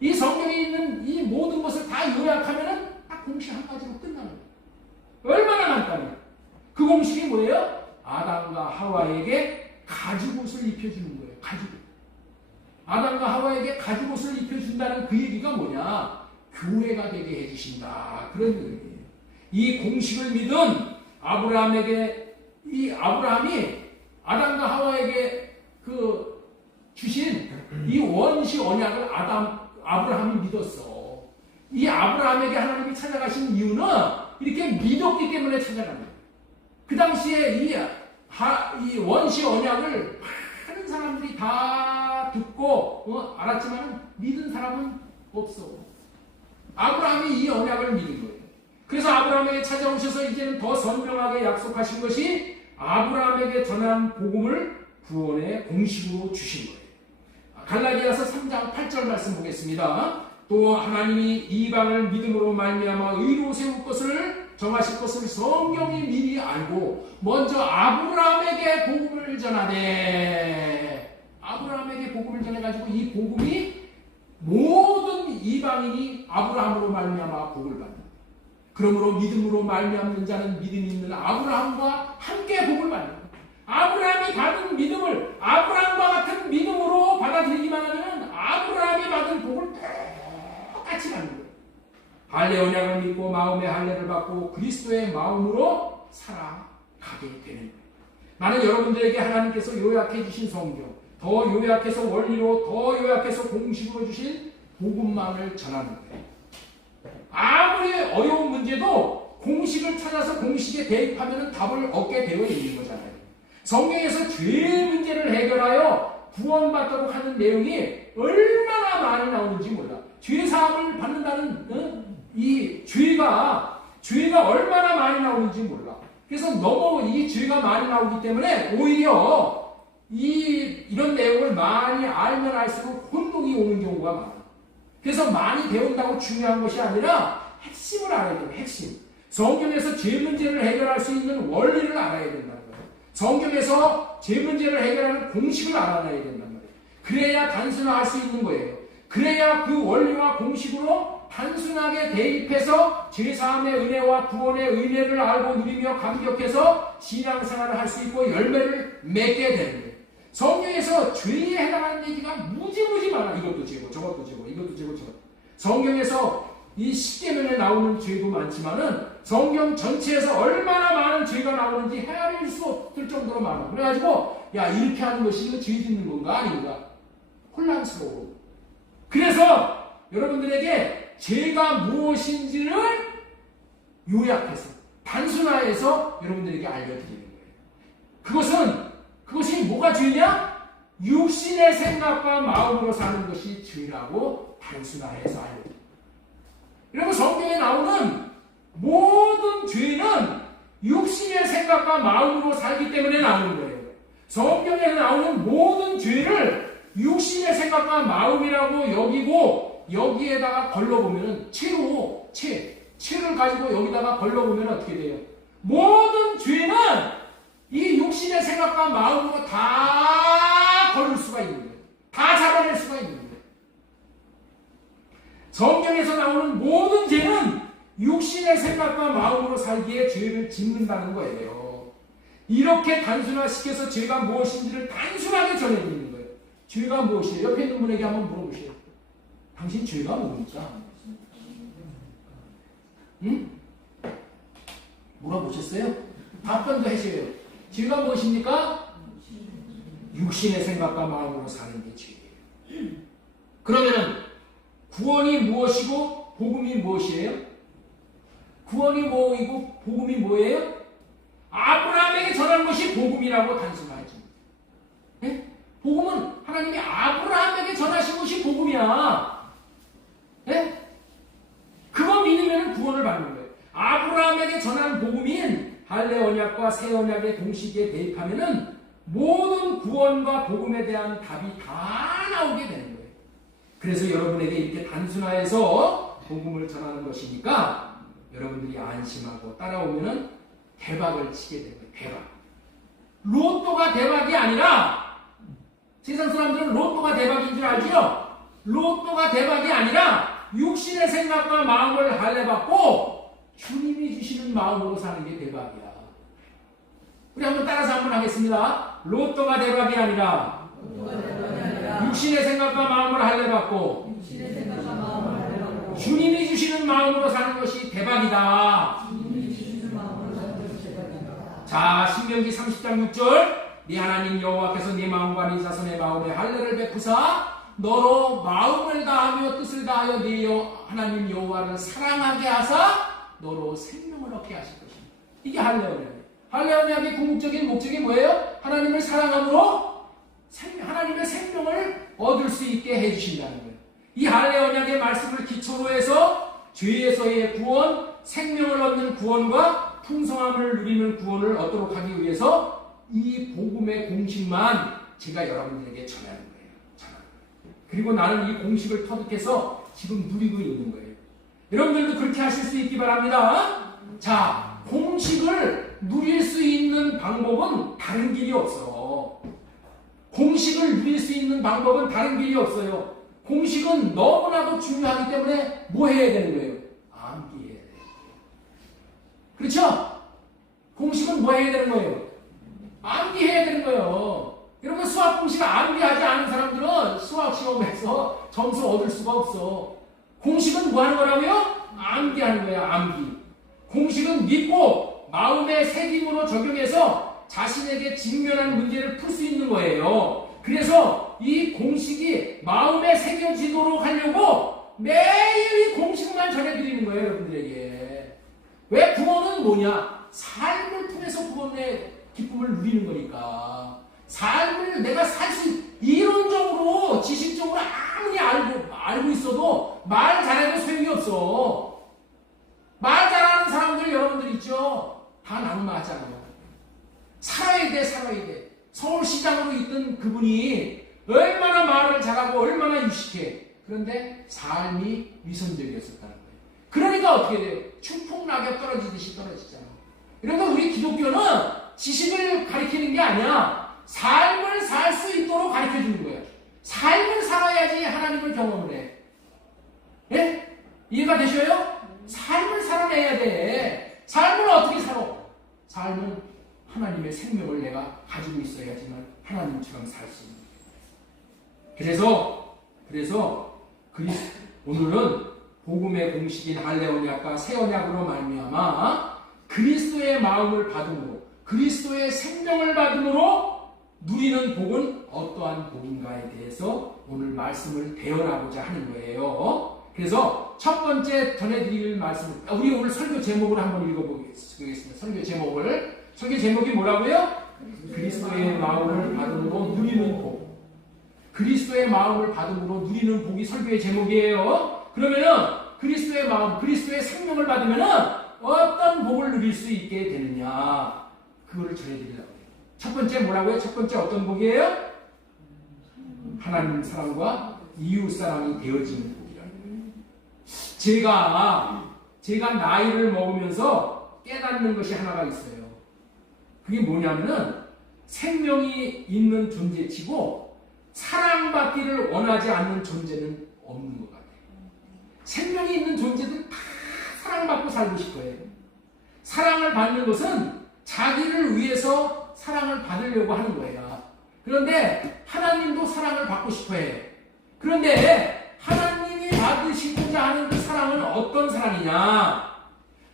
이 성경에 있는 이 모든 것을 다 요약하면은 딱 공식 한 가지로 끝나는 거예요. 얼마나 간단해요. 그 공식이 뭐예요? 아담과 하와에게 가죽옷을 입혀주는 거예요. 가죽옷. 아담과 하와에게 가죽옷을 입혀준다는 그 얘기가 뭐냐? 교회가 되게 해주신다. 그런 의미예요. 이 공식을 믿은 아브라함이 아담과 하와에게 주신 이 원시 언약을 아브라함이 믿었어. 이 아브라함에게 하나님이 찾아가신 이유는 이렇게 믿었기 때문에 찾아간 거예요. 그 당시에 이 원시 언약을 많은 사람들이 다 듣고 알았지만 믿은 사람은 없어. 아브라함이 이 언약을 믿은 거예요. 그래서 아브라함에게 찾아오셔서 이제는 더 선명하게 약속하신 것이 아브라함에게 전한 복음을 구원의 공식으로 주신 거예요. 갈라디아서 3장 8절 말씀 보겠습니다. 또 하나님이 이방을 믿음으로 말미암아 의로 세울 것을 정하실 것을 성경이 미리 알고 먼저 아브라함에게 복음을 전하되, 아브라함에게 복음을 전해가지고 이 복음이 모든 이방인이 아브라함으로 말미암아 복을 받는, 그러므로 믿음으로 말미암는 자는 믿음이 있는 아브라함과 함께 복을 받는, 아브라함이 받은 믿음을 아브라함과 같은 믿음으로 받아들이기만 하면 아브라함이 받은 복을 똑같이 받는 거예요. 할례 언약을 믿고 마음의 할례를 받고 그리스도의 마음으로 살아가게 되는 거예요. 나는 여러분들에게 하나님께서 요약해 주신 성경, 더 요약해서 원리로, 더 요약해서 공식으로 주신 복음만을 전하는 거예요. 아무리 어려운 문제도 공식을 찾아서 공식에 대입하면 답을 얻게 되어 있는 거잖아요. 성경에서 죄의 문제를 해결하여 구원받도록 하는 내용이 얼마나 많이 나오는지 몰라. 죄사함을 받는다는 이 죄가 얼마나 많이 나오는지 몰라. 그래서 너무 이 죄가 많이 나오기 때문에 오히려 이런 내용을 많이 알면 알수록 혼동이 오는 경우가 많아. 그래서 많이 배운다고 중요한 것이 아니라 핵심을 알아야 돼요. 핵심. 성경에서 죄 문제를 해결할 수 있는 원리를 알아야 된다는 거예요. 성경에서 죄 문제를 해결하는 공식을 알아놔야 된단 말이에요. 그래야 단순화할 수 있는 거예요. 그래야 그 원리와 공식으로 단순하게 대입해서 죄사함의 은혜와 구원의 은혜를 알고 누리며 감격해서 신앙생활을 할 수 있고 열매를 맺게 되는 거예요. 성경에서 죄에 해당하는 얘기가 무지무지 많아. 이것도 죄고 저것도 죄고 이것도 죄고 저것도. 성경에서 이 10계명에 나오는 죄도 많지만은 성경 전체에서 얼마나 많은 죄가 나오는지 헤아릴 수 없을 정도로 많아. 그래가지고 야, 이렇게 하는 것이 이거 죄 짓는 건가 아닌가 혼란스러워. 그래서 여러분들에게 죄가 무엇인지를 요약해서 단순화해서 여러분들에게 알려드리는 거예요. 그것이 뭐가 죄냐? 육신의 생각과 마음으로 사는 것이 죄라고 단순화해서 알려드립니다. 여러분, 성경에 나오는 모든 죄는 육신의 생각과 마음으로 살기 때문에 나오는 거예요. 성경에 나오는 모든 죄를 육신의 생각과 마음이라고 여기고 여기에다가 걸러보면 채를 가지고 여기다가 걸러보면 어떻게 돼요? 모든 죄는 이 육신의 생각과 마음으로 다 걸을 수가 있는 거예요. 다 잡아낼 수가 있는 거예요. 성경에서 나오는 모든 죄는 육신의 생각과 마음으로 살기에 죄를 짓는다는 거예요. 이렇게 단순화시켜서 죄가 무엇인지를 단순하게 전해드리는 거예요. 죄가 무엇이에요? 옆에 있는 분에게 한번 물어보세요. 당신 죄가 뭡니까? 응? 물어보셨어요? 답변도 하셔요. 죄가 무엇입니까? 육신의 생각과 마음으로 사는 게 죄예요. 그러면은 구원이 무엇이고 복음이 무엇이에요? 구원이 뭐이고 복음이 뭐예요? 아브라함에게 전한 것이 복음이라고 단순하지. 네? 복음은 하나님이 아브라함에게 전하신 것이 복음이야. 네? 그거 믿으면 구원을 받는 거예요. 아브라함에게 전한 복음인 할례 언약과 새 언약의 동시기에 대입하면은 모든 구원과 복음에 대한 답이 다 나오게 되는 거예요. 그래서 여러분에게 이렇게 단순화해서 복음을 전하는 것이니까 여러분들이 안심하고 따라오면은 대박을 치게 되는 거예요. 대박. 로또가 대박이 아니라, 세상 사람들은 로또가 대박인 줄 알지요? 로또가 대박이 아니라 육신의 생각과 마음을 할례받고 주님이 주시는 마음으로 사는 게 대박이야. 우리 한번 따라서 한번 하겠습니다. 로또가 대박이 아니라 육신의 생각과 마음을 할례받고 주님이 주시는 마음으로 사는 것이 대박이다. 자, 신명기 30장 6절. 네 하나님 여호와께서 네 마음과 네 자손의 마음에 할례를 베푸사 너로 마음을 다하며 뜻을 다하여 네 하나님 여호와를 사랑하게 하사 너로 생명을 얻게 하실 것입니다. 이게 할례 언약이에요. 할례 언약의 궁극적인 목적이 뭐예요? 하나님을 사랑함으로 하나님의 생명을 얻을 수 있게 해주신다는 거예요. 이 할례 언약의 말씀을 기초로 해서 죄에서의 구원, 생명을 얻는 구원과 풍성함을 누리는 구원을 얻도록 하기 위해서 이 복음의 공식만 제가 여러분들에게 전하는 거예요. 그리고 나는 이 공식을 터득해서 지금 누리고 있는 거예요. 여러분들도 그렇게 하실 수 있기 바랍니다. 자, 공식을 누릴 수 있는 방법은 다른 길이 없어. 공식을 누릴 수 있는 방법은 다른 길이 없어요. 공식은 너무나도 중요하기 때문에 뭐 해야 되는 거예요? 암기해야 돼요. 그렇죠? 공식은 뭐 해야 되는 거예요? 암기해야 되는 거예요. 여러분, 수학 공식을 암기하지 않은 사람들은 수학 시험에서 점수 얻을 수가 없어. 공식은 뭐 하는 거라고요? 암기하는 거야, 암기. 공식은 믿고 마음의 새김으로 적용해서 자신에게 직면한 문제를 풀 수 있는 거예요. 그래서 이 공식이 마음에 새겨지도록 하려고 매일 이 공식만 전해드리는 거예요, 여러분들에게. 왜 구원은 뭐냐? 삶을 통해서 구원의 기쁨을 누리는 거니까. 삶을 내가 살 수, 이론적으로, 지식적으로 아무리 알고 있어도 말 잘해도 소용이 없어. 말 잘하는 사람들 여러분들 있죠? 다 낙마하잖아요. 살아야 돼, 살아야 돼. 서울시장으로 있던 그분이 얼마나 말을 잘하고 얼마나 유식해. 그런데 삶이 위선적이었었다는 거예요. 그러니까 어떻게 돼요? 추풍낙엽 떨어지듯이 떨어지잖아요. 그러니까 우리 기독교는 지식을 가리키는 게 아니야. 삶을 살 수 있도록 가르쳐 주는 거예요. 삶을 살아야지 하나님을 경험을 해. 예? 이해가 되셔요? 삶을 살아내야 돼. 삶을 어떻게 살아? 삶은 하나님의 생명을 내가 가지고 있어야지만 하나님처럼 살 수 있는 거예요. 그래서 오늘은 복음의 공식인 할례언약과 새 언약으로 말미암아 그리스도의 마음을 받음으로 그리스도의 생명을 받음으로 누리는 복은 어떠한 복인가에 대해서 오늘 말씀을 대언하고자 하는 거예요. 그래서 첫 번째 전해드릴 말씀, 우리 오늘 설교 제목을 한번 읽어보겠습니다. 설교 제목이 뭐라고요? 그리스도의 마음을 받음으로 누리는 복. 그리스도의 마음을 받음으로 누리는 복이 설교의 제목이에요. 그러면은 그리스도의 마음, 그리스도의 생명을 받으면은 어떤 복을 누릴 수 있게 되느냐, 그거를 전해드리려고 해요. 첫 번째 뭐라고요? 첫 번째 어떤 복이에요? 하나님 사랑과 이웃 사랑이 되어지는 복이라는 거예요. 제가 나이를 먹으면서 깨닫는 것이 하나가 있어요. 그게 뭐냐면은 생명이 있는 존재치고 사랑받기를 원하지 않는 존재는 없는 것 같아요. 생명이 있는 존재들은 다 사랑받고 살고 싶어요. 사랑을 받는 것은 자기를 위해서 사랑을 받으려고 하는 거예요. 그런데 하나님도 사랑을 받고 싶어해요. 그런데 하나님이 받으시고자 하는 그 사랑은 어떤 사랑이냐?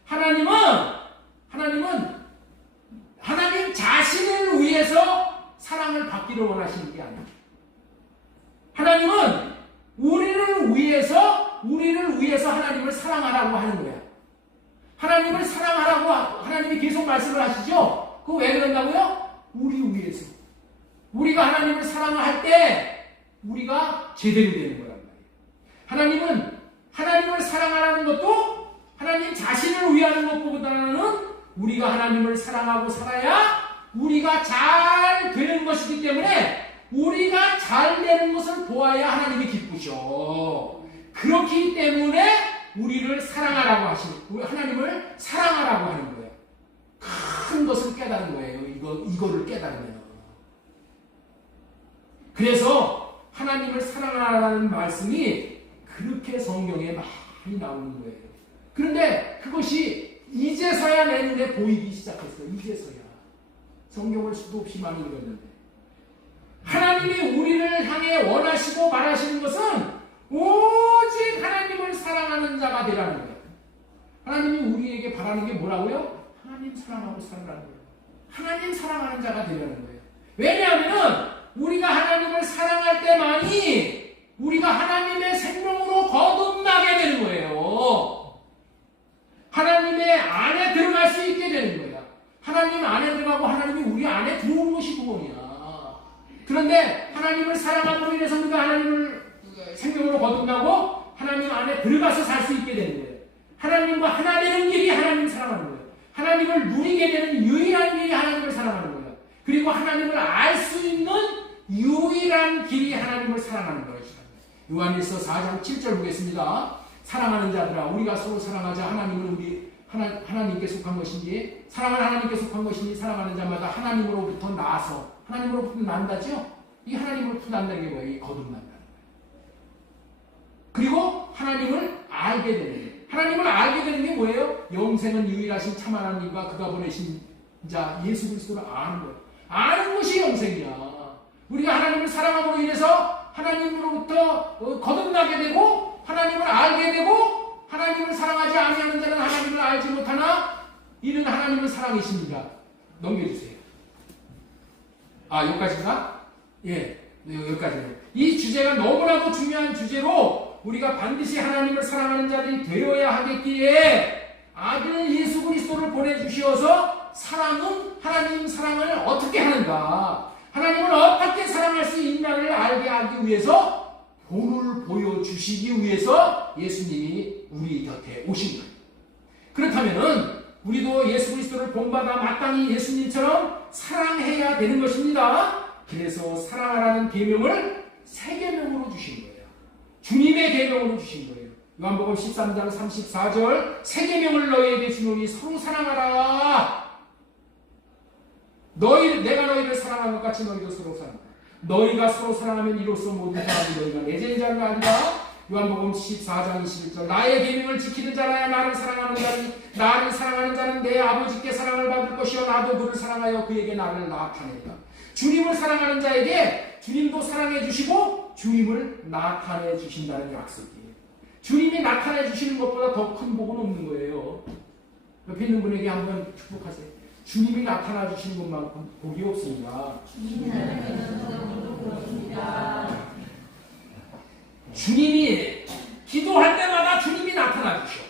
하나님은 하나님 자신을 위해서 사랑을 받기를 원하시는 게 아니에요. 하나님은 우리를 위해서 하나님을 사랑하라고 하는 거야. 하나님을 사랑하라고 하나님이 계속 말씀을 하시죠? 그거 왜 그런다고요? 우리 위해서. 우리가 하나님을 사랑할 때 우리가 제대로 되는 거란 말이에요. 하나님을 사랑하라는 것도 하나님 자신을 위하는 것보다는 우리가 하나님을 사랑하고 살아야 우리가 잘 되는 것이기 때문에 우리가 잘 되는 것을 보아야 하나님이 기쁘셔. 그렇기 때문에 우리를 사랑하라고 하나님을 사랑하라고 하는 거예요. 큰 것을 깨달은 거예요. 이거를 깨달으면. 그래서 하나님을 사랑하라는 말씀이 그렇게 성경에 많이 나오는 거예요. 그런데 그것이 이제서야 내 눈에 보이기 시작했어요. 이제서야. 성경을 수도 없이 많이 읽었는데. 하나님이 우리를 향해 원하시고 바라시는 것은 오직 하나님을 사랑하는 자가 되라는 거예요. 하나님이 우리에게 바라는 게 뭐라고요? 하나님 사랑하고 살라는 거예요. 하나님 사랑하는 자가 되라는 거예요. 왜냐하면 우리가 하나님을 사랑할 때만이 우리가 하나님의 생명으로 거듭나게 되는 거예요. 하나님의 안에 들어갈 수 있게 되는 거예요. 하나님 안에 들어가고 하나님이 우리 안에 들어오는 것이 구원이야. 그런데 하나님을 사랑함으로 인해서 우리가 하나님을 생명으로 거듭나고 하나님 안에 들어가서 살 수 있게 되는 거예요. 하나님과 하나 되는 길이 하나님을 사랑하는 거예요. 하나님을 누리게 되는 유일한 길이 하나님을 사랑하는 거예요. 그리고 하나님을 알 수 있는 유일한 길이 하나님을 사랑하는 것이다. 요한일서 4장 7절 보겠습니다. 사랑하는 자들아 우리가 서로 사랑하자. 하나님은 우리 하나님께 속한 것인지 사랑은 하나님께 속한 것이니 사랑하는 자마다 하나님으로부터 나서 하나님으로부터 난다죠. 이 하나님으로부터 난다는 게 뭐예요? 이 거듭난다는 거예요. 그리고 하나님을 알게 되는 거예요. 하나님을 알게 되는 게 뭐예요? 영생은 유일하신 참 하나님과 그가 보내신 자 예수 그리스도를 아는 거예요. 아는 것이 영생이야. 우리가 하나님을 사랑함으로 인해서 하나님으로부터 거듭나게 되고 하나님을 알게 되고 하나님을 사랑하지 아니하는 자는 하나님을 알지 못하나 이는 하나님은 사랑이십니다. 넘겨주세요. 여기까지인가? 예, 여기까지네요. 이 주제가 너무나도 중요한 주제로 우리가 반드시 하나님을 사랑하는 자들이 되어야 하겠기에 아들 예수 그리스도를 보내주시어서 사랑은 하나님 사랑을 어떻게 하는가, 하나님을 어떻게 사랑할 수 있나를 알게 하기 위해서 본을 보여주시기 위해서 예수님이 우리 곁에 오신 거예요. 그렇다면은 우리도 예수 그리스도를 본받아 마땅히 예수님처럼 사랑해야 되는 것입니다. 그래서 사랑하라는 계명을 세 계명으로 주신 거예요. 주님의 계명으로 주신 거예요. 요한복음 13장 34절 세 계명을 너희에게 주노니 서로 사랑하라. 내가 너희를 사랑한 것 같이 너희도 서로 사랑하라. 너희가 서로 사랑하면 이로써 모든 사람이 너희가 내 제자가 아니라. 요한복음 14장 21절 나의 계명을 지키는 자라야 나를 사랑하는 자니 나를 사랑하는 자는 내 아버지께 사랑을 받을 것이요 나도 그를 사랑하여 그에게 나를 나타내리라. 주님을 사랑하는 자에게 주님도 사랑해 주시고 주님을 나타내 주신다는 약속이에요. 주님이 나타내 주시는 것보다 더 큰 복은 없는 거예요. 옆에 있는 분에게 한번 축복하세요. 주님이 나타나 주시는 것만큼 복이 없습니다. 주님이 기도할 때마다 주님이 나타나 주셔.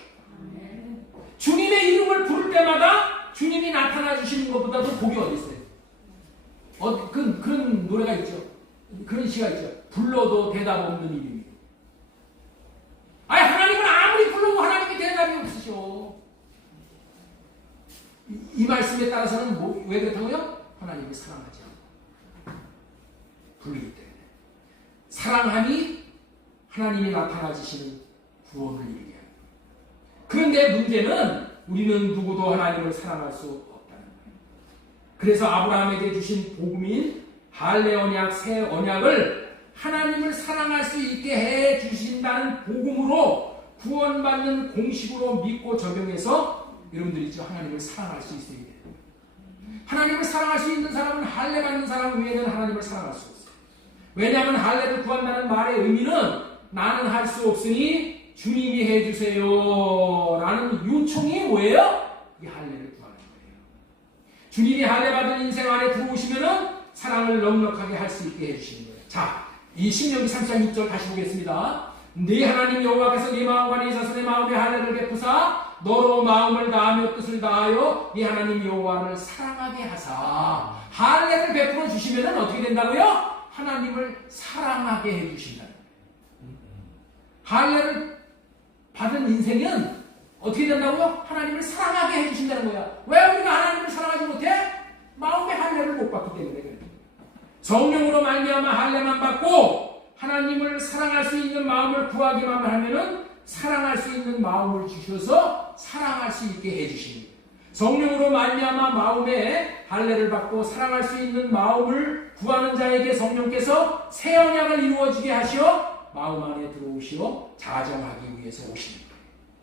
주님의 이름을 부를 때마다 주님이 나타나 주시는 것보다도 복이 어디 있어요? 그런 노래가 있죠. 그런 시가 있죠. 불러도 대답 없는 이름이. 하나님은 아무리 불러도 하나님이 대답이 없으셔. 이 말씀에 따라서는 왜 그렇다고요? 하나님이 사랑하지 않고 부르기 때문에. 사랑하니 하나님이 나타나 주시는 구원을 이루게 합니다. 그런데 문제는 우리는 누구도 하나님을 사랑할 수 없다는 거예요. 그래서 아브라함에게 주신 복음인 할례 언약, 새 언약을 하나님을 사랑할 수 있게 해 주신다는 복음으로 구원받는 공식으로 믿고 적용해서 여러분들이 하나님을 사랑할 수 있어야 돼요. 하나님을 사랑할 수 있는 사람은 할례 받는 사람 외에는 하나님을 사랑할 수 없어요. 왜냐하면 할례를 구한다는 말의 의미는 나는 할 수 없으니 주님이 해주세요 라는 요청이 뭐예요? 이 할례를 구하는 거예요. 주님이 할례 받은 인생 안에 들어오시면은 사랑을 넉넉하게 할 수 있게 해주시는 거예요. 자, 이 신명기 3장 6절 다시 보겠습니다. 네 하나님 여호와께서 네 마음과 네 자손의 마음에 할례를 베푸사 너로 마음을 다하며 뜻을 다하여 네 하나님 여호와를 사랑하게 하사. 할례를 베풀어 주시면은 어떻게 된다고요? 하나님을 사랑하게 해주신다는 거예요. 할례를 받은 인생은 어떻게 된다고요? 하나님을 사랑하게 해주신다는 거야. 왜 우리가 하나님을 사랑하지 못해? 마음의 할례를 못 받기 때문에 그래요. 성령으로 말미암아 할례만 받고 하나님을 사랑할 수 있는 마음을 구하기만 하면은 사랑할 수 있는 마음을 주셔서 사랑할 수 있게 해주십니다. 성령으로 말미암아 마음에 할례를 받고 사랑할 수 있는 마음을 구하는 자에게 성령께서 새 언약을 이루어지게 하시어 마음 안에 들어오시어 자정하기 위해서 오십니다.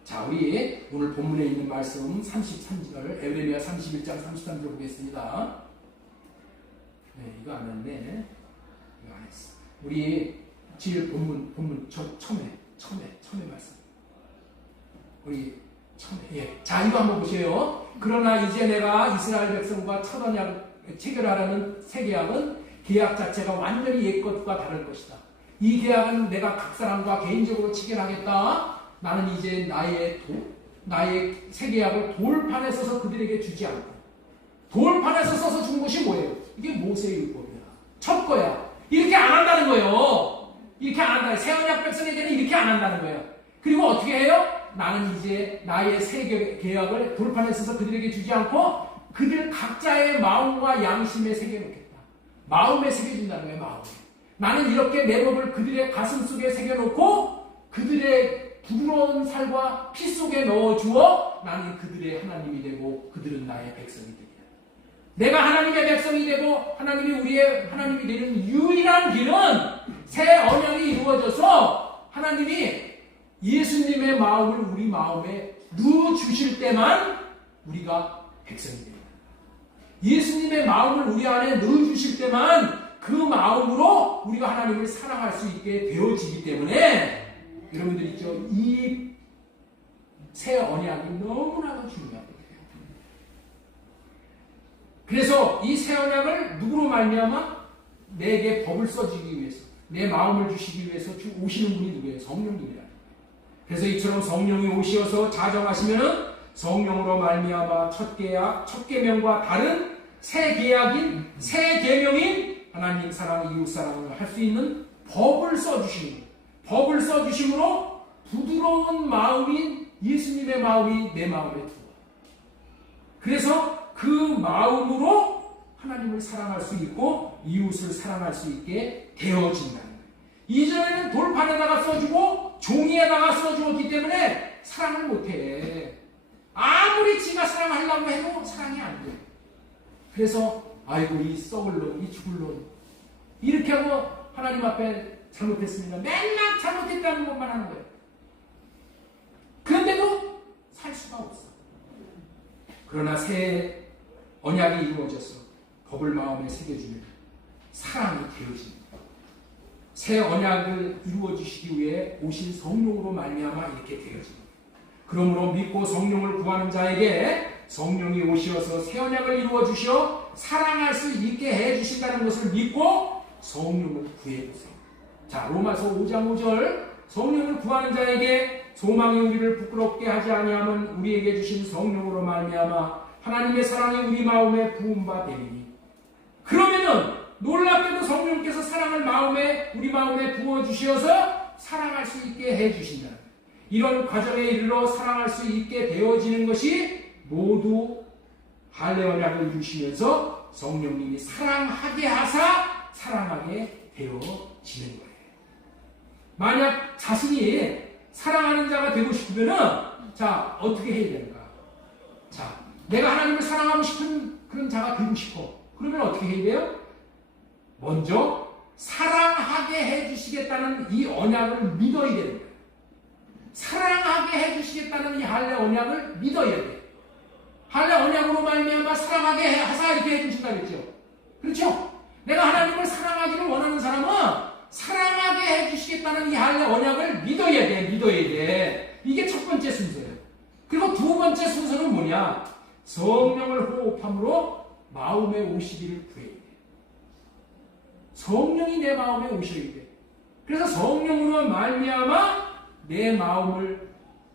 자, 우리 오늘 본문에 있는 말씀 33절 에브레미야 31장 33절 보겠습니다. 네, 이거 안 했네. 이거 안 했어. 우리 질 본문 처음에 말씀. 우리 처음에, 예. 자, 이거 한번 보세요. 그러나 이제 내가 이스라엘 백성과 첫 언약 체결하라는 새 계약은 계약 자체가 완전히 옛것과 다를 것이다. 이 계약은 내가 각 사람과 개인적으로 체결하겠다. 나는 이제 나의 새 계약을 돌판에 써서 그들에게 주지 않고. 돌판에 써서 준 것이 뭐예요? 이게 모세의 율법이야. 첫 거야. 이렇게 안 한다는 거예요. 이렇게 안 한다. 새 언약 백성에게는 이렇게 안 한다는 거예요. 그리고 어떻게 해요? 나는 이제 나의 새 계약을 돌판에 써서 그들에게 주지 않고 그들 각자의 마음과 양심에 새겨놓겠다. 마음에 새겨준다는 거예요. 마음에. 나는 이렇게 내 법을 그들의 가슴 속에 새겨놓고 그들의 부드러운 살과 피 속에 넣어주어 나는 그들의 하나님이 되고 그들은 나의 백성이 되리라. 내가 하나님의 백성이 되고 하나님이 우리의 하나님이 되는 유일한 길은 새 언약이 이루어져서 하나님이 예수님의 마음을 우리 마음에 넣어주실 때만 우리가 백성이 됩니다. 예수님의 마음을 우리 안에 넣어주실 때만 그 마음으로 우리가 하나님을 사랑할 수 있게 되어지기 때문에 여러분들 있죠. 이 새 언약이 너무나도 중요합니다. 그래서 이 새 언약을 누구로 말미암아 내게 법을 써주기 위해서 내 마음을 주시기 위해서 오시는 분이 누구예요? 성령님이라. 그래서 이처럼 성령이 오시어서 자정하시면은 성령으로 말미암아 첫 계약, 첫 계명과 다른 새 계약인 새 계명인 하나님 사랑, 이웃 사랑을 할 수 있는 법을 써주시는 거예요. 법을 써주심으로 부드러운 마음인 예수님의 마음이 내 마음에 들어와요. 그래서 그 마음으로 하나님을 사랑할 수 있고 이웃을 사랑할 수 있게 되어진다는 거예요. 이전에는 돌판에다가 써주고 종이에다가 써주었기 때문에 사랑을 못해. 아무리 지가 사랑하려고 해도 사랑이 안 돼. 그래서 아이고 이 썩을 놈, 이 죽을 놈 이렇게 하고 하나님 앞에 잘못했습니다. 맨날 잘못했다는 것만 하는 거예요. 그런데도 살 수가 없어. 그러나 새 언약이 이루어져서 법을 마음에 새겨주면 사랑이 되어집니다. 새 언약을 이루어주시기 위해 오신 성령으로 말미암아 이렇게 되어집니다. 그러므로 믿고 성령을 구하는 자에게 성령이 오시어서 새 언약을 이루어주시어 사랑할 수 있게 해주신다는 것을 믿고 성령을 구해보세요. 자, 로마서 5장 5절 성령을 구하는 자에게 소망이 우리를 부끄럽게 하지 아니하면 우리에게 주신 성령으로 말미암아 하나님의 사랑이 우리 마음에 부은 바 되리니. 그러면은 놀랍게도 성령께서 사랑을 우리 마음에 부어주셔서 사랑할 수 있게 해주신다. 이런 과정에 이르러 사랑할 수 있게 되어지는 것이 모두 할례 언약을 이루시면서 성령님이 사랑하게 하사 사랑하게 되어지는 거예요. 만약 자신이 사랑하는 자가 되고 싶으면은 자 어떻게 해야 되는가? 자, 내가 하나님을 사랑하고 싶은 그런 자가 되고 싶어. 그러면 어떻게 해야 돼요? 먼저 사랑하게 해주시겠다는 이 언약을 믿어야 되는 거예요. 사랑하게 해주시겠다는 이 할례 언약을 믿어야 돼요. 할례 언약으로 말미암아 사랑하게 하사 이렇게 해주신다 그랬죠. 그렇죠? 내가 하나님을 사랑하기를 원하는 사람은 사랑하게 해주시겠다는 이 할례 언약을 믿어야 돼. 이게 첫 번째 순서예요. 그리고 두 번째 순서는 뭐냐? 성령을 호흡함으로 마음에 오시기를 구해야 돼. 성령이 내 마음에 오셔야 돼. 그래서 성령으로 말미암아 내 마음에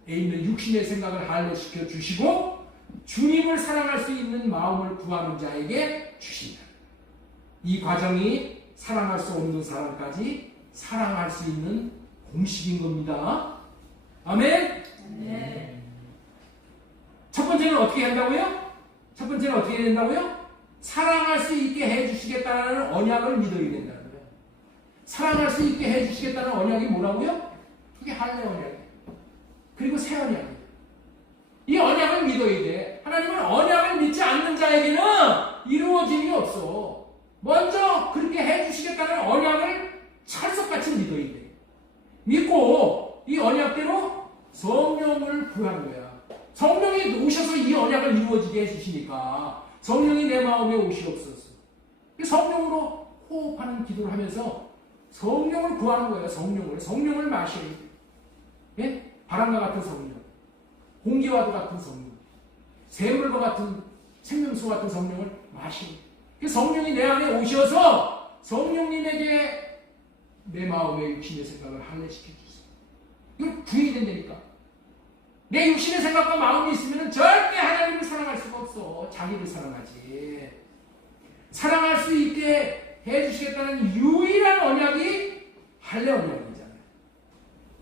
있는 육신의 생각을 할례시켜 주시고 주님을 사랑할 수 있는 마음을 구하는 자에게 주신다. 이 과정이 사랑할 수 없는 사람까지 사랑할 수 있는 공식인 겁니다. 아멘? 네. 첫 번째는 어떻게 한다고요? 첫 번째는 어떻게 해야 된다고요? 사랑할 수 있게 해주시겠다는 언약을 믿어야 된다는 거예요. 사랑할 수 있게 해주시겠다는 언약이 뭐라고요? 그게 할례 언약이에요. 그리고 새 언약이에요. 이 언약을 믿어야 돼. 하나님은 언약을 믿지 않는 자에게는 이루어짐이 없어. 먼저 그렇게 해주시겠다는 언약을 찰석같이 믿어야 돼. 믿고 이 언약대로 성령을 구하는 거야. 성령이 오셔서 이 언약을 이루어지게 해주시니까 성령이 내 마음에 오시옵소서. 성령으로 호흡하는 기도를 하면서 성령을 구하는 거예요. 성령을 마셔야 돼. 예? 바람과 같은 성령, 공기와도 같은 성령, 샘물과 같은 생명수 같은 성령을 마시고 성령이 내 안에 오셔서 성령님에게 내 마음의 육신의 생각을 할례시켜 주세요. 이걸 구해야 된다니까. 내 육신의 생각과 마음이 있으면 절대 하나님을 사랑할 수가 없어. 자기를 사랑하지. 사랑할 수 있게 해주시겠다는 유일한 언약이 할례 언약이잖아요.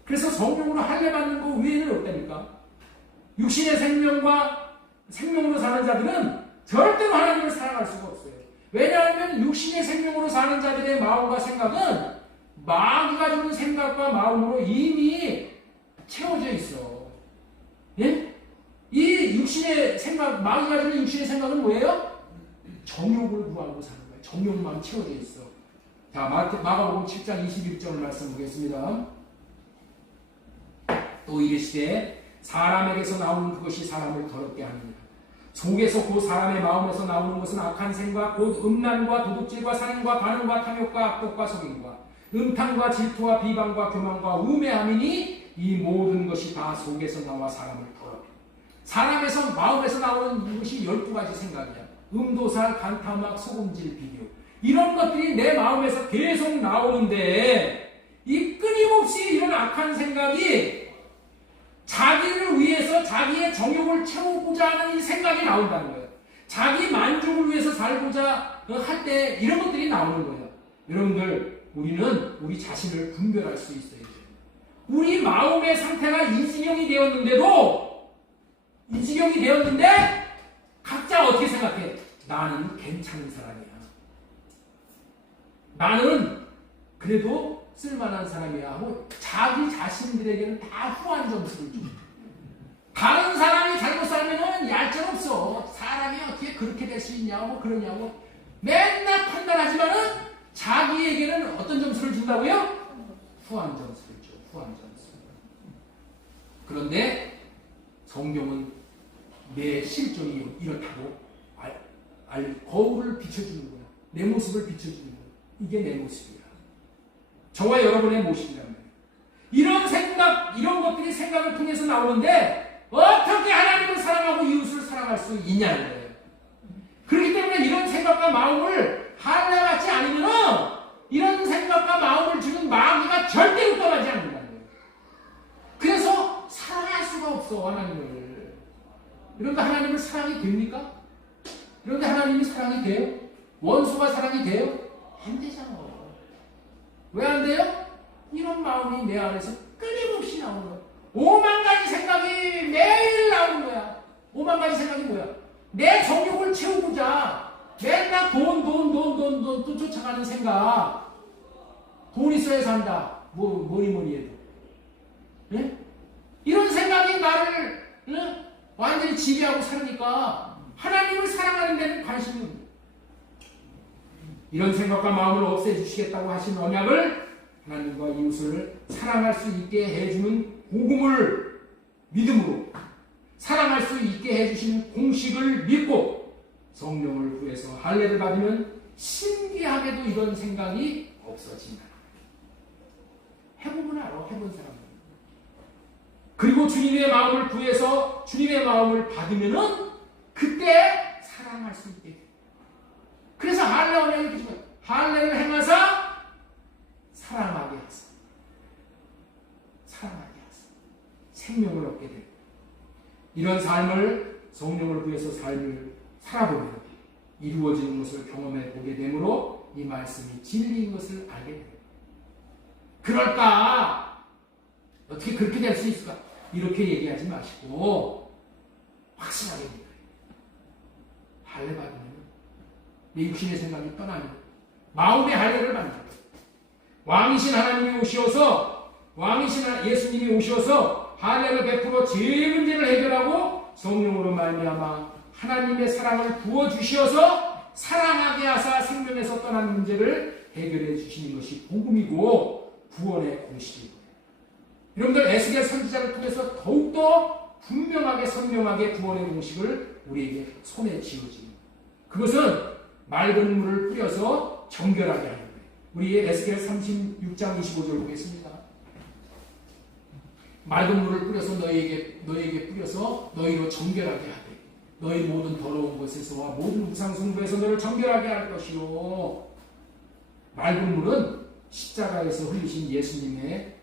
그래서 성령으로 할례 받는 거 외에는 없다니까. 육신의 생명으로 사는 자들은 절대로 하나님을 사랑할 수가 없어요. 왜냐하면 육신의 생명으로 사는 자들의 마음과 생각은 마귀가 주는 생각과 마음으로 이미 채워져 있어. 예? 이 육신의 생각, 마귀가 주는 육신의 생각은 뭐예요? 정욕을 구하고 사는 거예요. 정욕만 채워져 있어. 자, 마가복음 7장 21절을 말씀 보겠습니다. 또 이르시되 사람에게서 나오는 그것이 사람을 더럽게 하느니라. 속에서 곧 사람의 마음에서 나오는 것은 악한 생각, 곧 음란과 도둑질과 살인과 반응과 탐욕과 악독과 속임과 음탕과 질투와 비방과 교만과 우매함이니 이 모든 것이 다 속에서 나와 사람을 더럽게. 사람에서 마음에서 나오는 것이 12가지 생각이야. 음도살, 간탐악, 소금질, 비교. 이런 것들이 내 마음에서 계속 나오는데 이 끊임없이 이런 악한 생각이 자기를 위해서 자기의 정욕을 채우고자 하는 이 생각이 나온다는 거예요. 자기 만족을 위해서 살고자 할 때 이런 것들이 나오는 거예요. 여러분들, 우리는 우리 자신을 분별할 수 있어야 돼요. 우리 마음의 상태가 이 지경이 되었는데 각자 어떻게 생각해? 나는 괜찮은 사람이야. 나는 그래도 쓸만한 사람이야 하고 자기 자신들에게는 다 후한 점수를 줘. 다른 사람이 잘못 살면은 얄짤없어. 사람이 어떻게 그렇게 될 수 있냐고 그러냐고 맨날 판단하지만은 자기에게는 어떤 점수를 준다고요? 후한 점수를 줘. 후한 점수. 그런데 성경은 내 실존이 이렇다고 거울을 비춰주는 거야. 내 모습을 비춰주는 거야. 이게 내 모습이야. 저와 여러분의 모습이란 말이에요. 이런 생각, 이런 것들이 생각을 통해서 나오는데 어떻게 하나님을 사랑하고 이웃을 사랑할 수 있냐는 거예요. 그렇기 때문에 이런 생각과 마음을 할례받지 않으면 이런 생각과 마음을 주는 마귀가 절대로 떠나지 않는다는 거예요. 그래서 사랑할 수가 없어, 하나님을. 그런데 하나님을 사랑이 됩니까? 그런데 하나님이 사랑이 돼요? 원수가 사랑이 돼요? 안 되잖아. 왜 안 돼요? 이런 마음이 내 안에서 끊임없이 나오는 거야. 5만 가지 생각이 매일 나오는 거야. 5만 가지 생각이 뭐야? 내 정욕을 채우고자 맨날 돈 쫓아가는 생각. 돈 있어야 산다. 뭐니 해도. 네? 이런 생각이 나를 완전히 지배하고 살으니까 하나님을 사랑하는 데는 관심이 없는. 이런 생각과 마음을 없애주시겠다고 하신 언약을 하나님과 이웃을 사랑할 수 있게 해주는 복음을 믿음으로 사랑할 수 있게 해주신 공식을 믿고 성령을 구해서 할례를 받으면 신기하게도 이런 생각이 없어진다. 해보면 알아. 해본 사람은. 그리고 주님의 마음을 구해서 주님의 마음을 받으면은 그때 사랑할 수 있게 돼. 그래서 할례 언약이 주면 할례를 행하사 사랑하게 하사. 사랑하게 하사. 생명을 얻게 됩니다. 이런 삶을 성령을 구해서 삶을 살아보면 이루어지는 것을 경험해 보게 되므로 이 말씀이 진리인 것을 알게 됩니다. 그럴까? 어떻게 그렇게 될 수 있을까? 이렇게 얘기하지 마시고 확실하게 믿어요. 할례 받으면 내 육신의 생각이 떠나면 마음의 할례를 받는 거예요. 왕이신 하나님이 오셔서 왕이신 예수님이 오셔서 할례를 베풀어 죄의 문제를 해결하고 성령으로 말미암아 하나님의 사랑을 부어주셔서 사랑하게 하사 생명에서 떠난 문제를 해결해 주시는 것이 복음이고 구원의 공식이고, 여러분들 에스겔 선지자를 통해서 더욱더 분명하게 선명하게 구원의 공식을 우리에게 손에 쥐어집니다. 그것은 맑은 물을 뿌려서 정결하게 하는 거예요. 우리 에스겔 36장 25절 보겠습니다. 맑은 물을 뿌려서 너희에게 뿌려서 너희로 정결하게 하되 너희 모든 더러운 것에서와 모든 우상숭배에서 너를 정결하게 할 것이요. 맑은 물은 십자가에서 흘리신 예수님의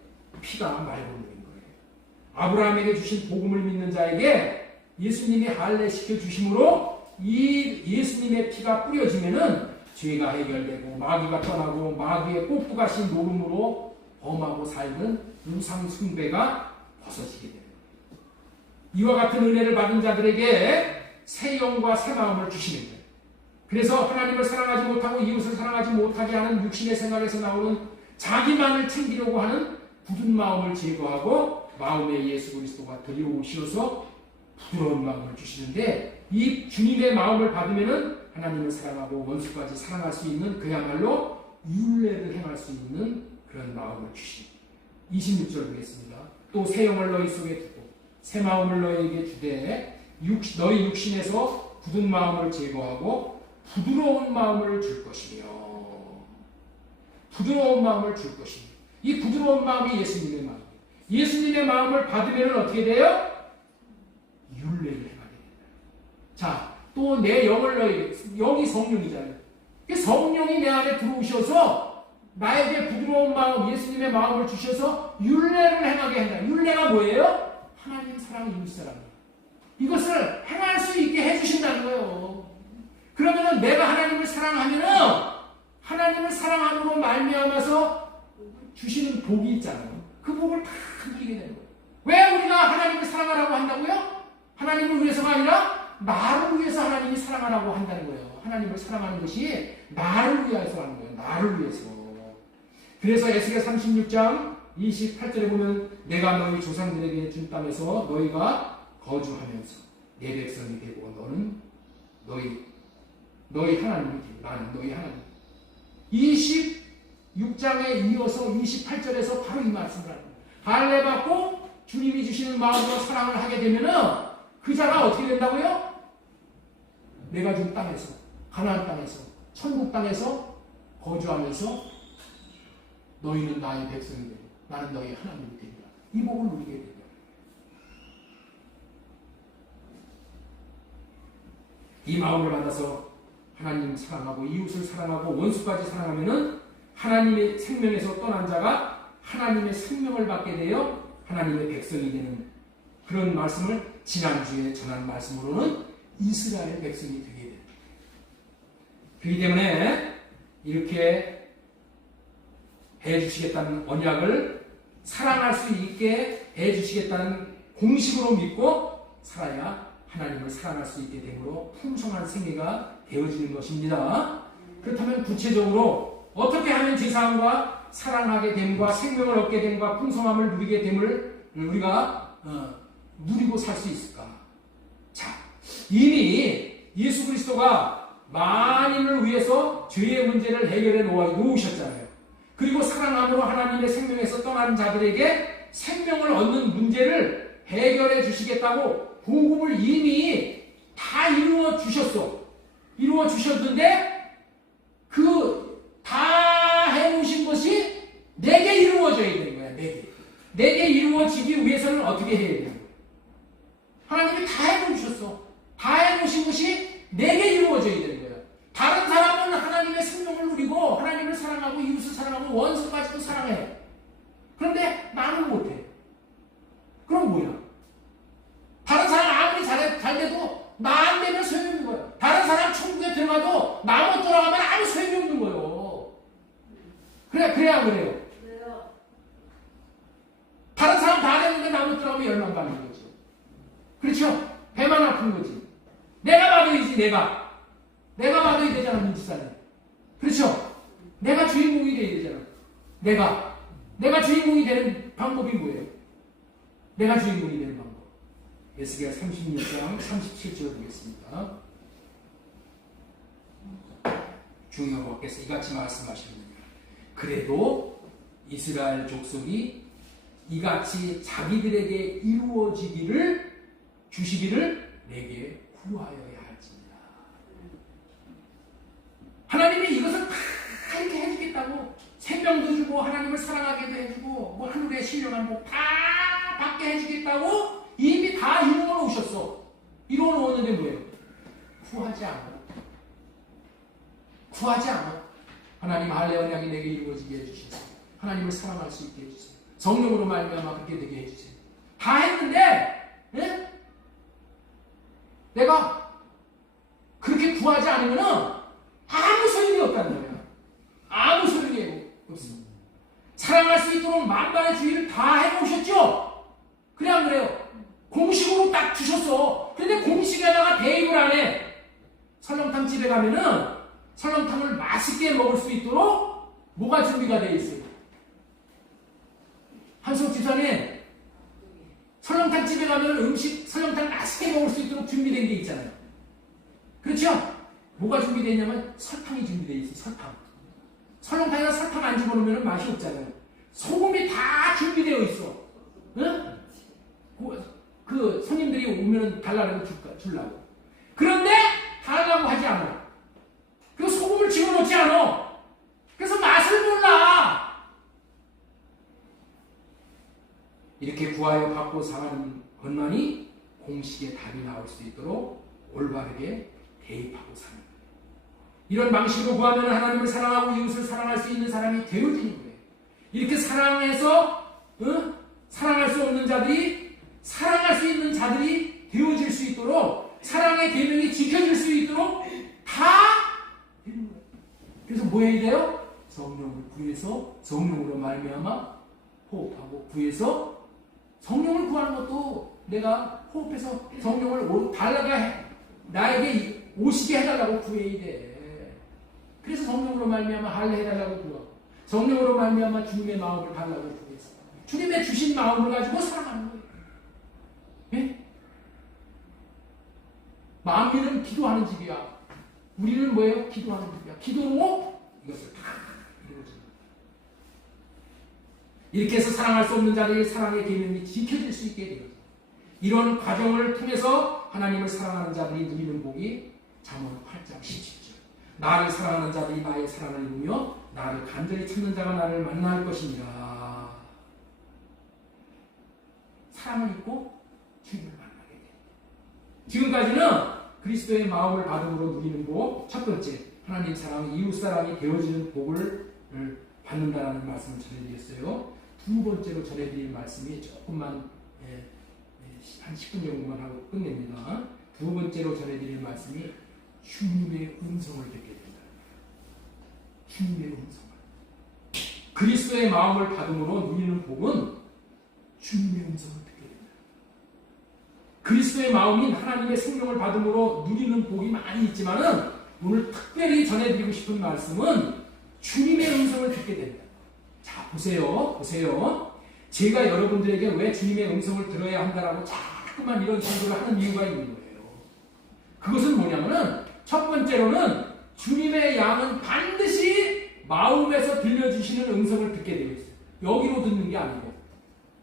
피가 맑은 물인 거예요. 아브라함에게 주신 복음을 믿는 자에게 예수님이 할례시켜 주심으로 이 예수님의 피가 뿌려지면은 죄가 해결되고 마귀가 떠나고 마귀의 꼭두가시 노름으로 범하고 살는 우상 숭배가 벗어지게 됩니다. 이와 같은 은혜를 받은 자들에게 새 영과 새 마음을 주시는 거예요. 그래서 하나님을 사랑하지 못하고 이웃을 사랑하지 못하게 하는 육신의 생각에서 나오는 자기만을 챙기려고 하는 굳은 마음을 제거하고 마음에 예수 그리스도가 들여오셔서 부드러운 마음을 주시는데, 이 주님의 마음을 받으면은 하나님을 사랑하고 원수까지 사랑할 수 있는, 그야말로 율례를 행할 수 있는 그런 마음을 주십니다. 26절 보겠습니다. 또 새 영을 너희 속에 두고 새 마음을 너희에게 주되 너희 육신에서 굳은 마음을 제거하고 부드러운 마음을 줄 것이며, 부드러운 마음을 줄 것입니다. 이 부드러운 마음이 예수님의 마음이에요. 예수님의 마음을 받으면 어떻게 돼요? 율례를 행하게 된다. 자, 또 내 영을 너희, 영이 성령이잖아요. 성령이 내 안에 들어오셔서 나에게 부드러운 마음, 예수님의 마음을 주셔서 율례를 행하게 한다. 율례가 뭐예요? 하나님 사랑, 이웃 사랑이에요. 이것을 행할 수 있게 해주신다는 거예요. 그러면은 내가 하나님을 사랑하면은 하나님을 사랑함으로 말미암아서 주시는 복이 있잖아요. 그 복을 다 누리게 되는 거예요. 왜 우리가 하나님을 사랑하라고 한다고요? 하나님을 위해서가 아니라 나를 위해서 하나님이 사랑하라고 한다는 거예요. 하나님을 사랑하는 것이 나를 위해서 하는 거예요. 나를 위해서. 그래서 에스겔 36장 28절에 보면 내가 너희 조상들에게 준 땅에서 너희가 거주하면서 내 백성이 되고 너는 너희 하나님이 되고 나는 너희 하나님. 26장에 이어서 28절에서 바로 이 말씀을 합니다. 할례 받고 주님이 주시는 마음으로 사랑을 하게 되면은 그 자가 어떻게 된다고요? 내가 준 땅에서, 가나안 땅에서, 천국 땅에서 거주하면서 너희는 나의 백성이 되고 나는 너희 하나님이 되리라. 이 복을 누리게 됩니다. 이 마음을 받아서 하나님 사랑하고 이웃을 사랑하고 원수까지 사랑하면은 하나님의 생명에서 떠난 자가 하나님의 생명을 받게 되어 하나님의 백성이 되는 그런 말씀을 지난주에 전한 말씀으로는 이스라엘 백성이 되게 됩니다. 그렇기 때문에 이렇게 해주시겠다는 언약을 사랑할 수 있게 해주시겠다는 공식으로 믿고 살아야 하나님을 사랑할 수 있게 되므로 풍성한 생애가 되어지는 것입니다. 그렇다면 구체적으로 어떻게 하면 제사함과 사랑하게 됨과 생명을 얻게 됨과 풍성함을 누리게 됨을 우리가 누리고 살 수 있을까? 자, 이미 예수 그리스도가 만인을 위해서 죄의 문제를 해결해 놓으셨잖아요. 그리고 사랑함으로 하나님의 생명에서 떠난 자들에게 생명을 얻는 문제를 해결해 주시겠다고 복음을 이미 다 이루어 주셨어. 이루어 주셨는데 그 다 해놓으신 것이 내게 이루어져야 되는 거야. 내게 이루어지기 위해서는 어떻게 해야 되는 거야? 하나님이 다 해놓으셨어. 다 해놓으신 것이 내게 이루어져야 되는 거야. 다른 사람은 하나님의 생명을 누리고 하나님을 사랑하고 이웃을 사랑하고 원수까지도 사랑해. 그런데 나는 못해. 그럼 뭐야? 다른 사람 아무리 잘 돼도 나 안 되면 소용이 없는 거야. 다른 사람 천국에 들어가도 나 못 돌아가면 아무 소용이 없는 거예요. 그래야 그래요. 다른 사람 다 되는데 나 못 들어가면 열망받는 거죠. 그렇죠? 배만 아픈 거지. 내가 받아야지, 내가 받아야 되잖아, 민지사님. 그렇죠? 내가 주인공이 돼야 되잖아. 내가 주인공이 되는 방법이 뭐예요? 내가 주인공이 되는 방법. 에스겔 36장 37절 보겠습니다. 주 여호와께서 이같이 말씀하십니다. 그래도 이스라엘 족속이 이같이 자기들에게 이루어지기를 주시기를 내게 구하여야 할지니라. 하나님이 이것을 다 이렇게 해주겠다고 생명도 주고 하나님을 사랑하게도 해주고 뭐 하늘에 신령한 복 다 받게 해주겠다고 이미 다 이루어 놓으셨어. 이루어 놓았는데 뭐예요? 구하지 않아. 하나님 할례 언약이 내게 이루어지게 해주셔서 하나님을 사랑할 수 있게 해주세요. 성령으로 말미암아 그렇게 되게 해주세요. 다 했는데 내가 그렇게 구하지 않으면 아무 소용이 없다는 거예요. 아무 소용이 없습니다. 사랑할 수 있도록 만반의 주의를 다 해놓으셨죠? 그래 안 그래요? 공식으로 딱 주셨어. 근데 공식에다가 대입을 안 해. 설렁탕 집에 가면은 설렁탕을 맛있게 먹을 수 있도록 뭐가 준비가 되어 있어요? 한석 집사님, 설렁탕 집에 가면 설렁탕 맛있게 먹을 수 있도록 준비된 게 있잖아요. 그렇죠? 뭐가 준비되어 있냐면 설탕이 준비되어 있어요. 설탕. 설렁탕에다 설탕 안 집어넣으면 맛이 없잖아요. 소금이 다 준비되어 있어. 응? 그 손님들이 오면 달라고 주려고. 그런데 달라고 하지 않아. 그 소금을 집어넣지 않아. 그래서 맛을 몰라. 이렇게 구하여 받고 사는 것만이 공식의 답이 나올 수 있도록 올바르게 대입하고 사는 거예요. 이런 방식으로 구하면 하나님을 사랑하고 이웃을 사랑할 수 있는 사람이 되어지는 거예요. 이렇게 사랑해서 사랑할 수 없는 자들이 사랑할 수 있는 자들이 되어질 수 있도록 사랑의 계명이 지켜질 수 있도록 다 되는 거예요. 그래서 뭐 해야 돼요? 성령을 구해서 성령으로 말미암아 호흡하고 구해서 성령을 구하는 것도 내가 호흡해서 성령을 달라가 나에게 오시게 해달라고 구해야 돼. 그래서 성령으로 말미암아 할례 해달라고 구하고 성령으로 말미암아 주님의 마음을 달라고 구해서 주님의 주신 마음을 가지고 살아가는 거예요. 예? 마음이는 기도하는 집이야. 우리는 뭐예요? 기도하는 집이야. 기도로 이것을 다 이루어집니다. 이렇게 해서 사랑할 수 없는 자들이 사랑의 계명이 지켜질 수 있게 되어요. 이런 과정을 통해서 하나님을 사랑하는 자들이 누리는 복이 잠언 8장 17절. 나를 사랑하는 자들이 나의 사랑을 이루며 나를 간절히 찾는 자가 나를 만날 것이니라. 사랑을 입고 주님을 만나게 됩니다. 지금까지는 그리스도의 마음을 받음으로 누리는 복, 첫 번째 하나님 사랑, 이웃 사랑이 되어지는 복을 받는다라는 말씀을 전해드렸어요. 두 번째로 전해드릴 말씀이 조금만 한 10분 정도만 하고 끝냅니다. 두 번째로 전해드릴 말씀이 주님의 음성을 듣게 된다. 주님의 음성을. 그리스도의 마음을 받음으로 누리는 복은 주님의 음성을 듣게 된다. 그리스도의 마음인 하나님의 생명을 받음으로 누리는 복이 많이 있지만은 오늘 특별히 전해드리고 싶은 말씀은 주님의 음성을 듣게 된다. 자, 보세요. 제가 여러분들에게 왜 주님의 음성을 들어야 한다라고 자꾸만 이런 선교를 하는 이유가 있는 거예요. 그것은 뭐냐면은 첫 번째로는 주님의 양은 반드시 마음에서 들려주시는 음성을 듣게 되어 있어요. 여기로 듣는 게 아니고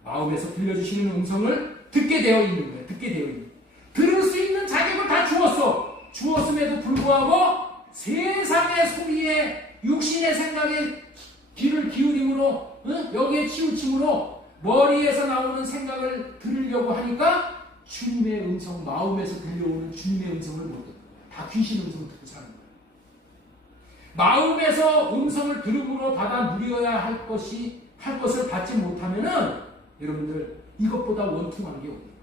마음에서 들려주시는 음성을 듣게 되어 있는 거예요. 들을 수 있는 자격을 다 주었어. 주었음에도 불구하고 세상의 소리에 육신의 생각에 귀를 기울임으로 여기에 치우침으로 머리에서 나오는 생각을 들으려고 하니까 주님의 음성, 마음에서 들려오는 주님의 음성을 못 듣는 거예요. 다 귀신 음성을 듣고 사는 거예요. 마음에서 음성을 들음으로 받아 누려야 할 것을 받지 못하면은 여러분들 이것보다 원통한 게 없는 거예요.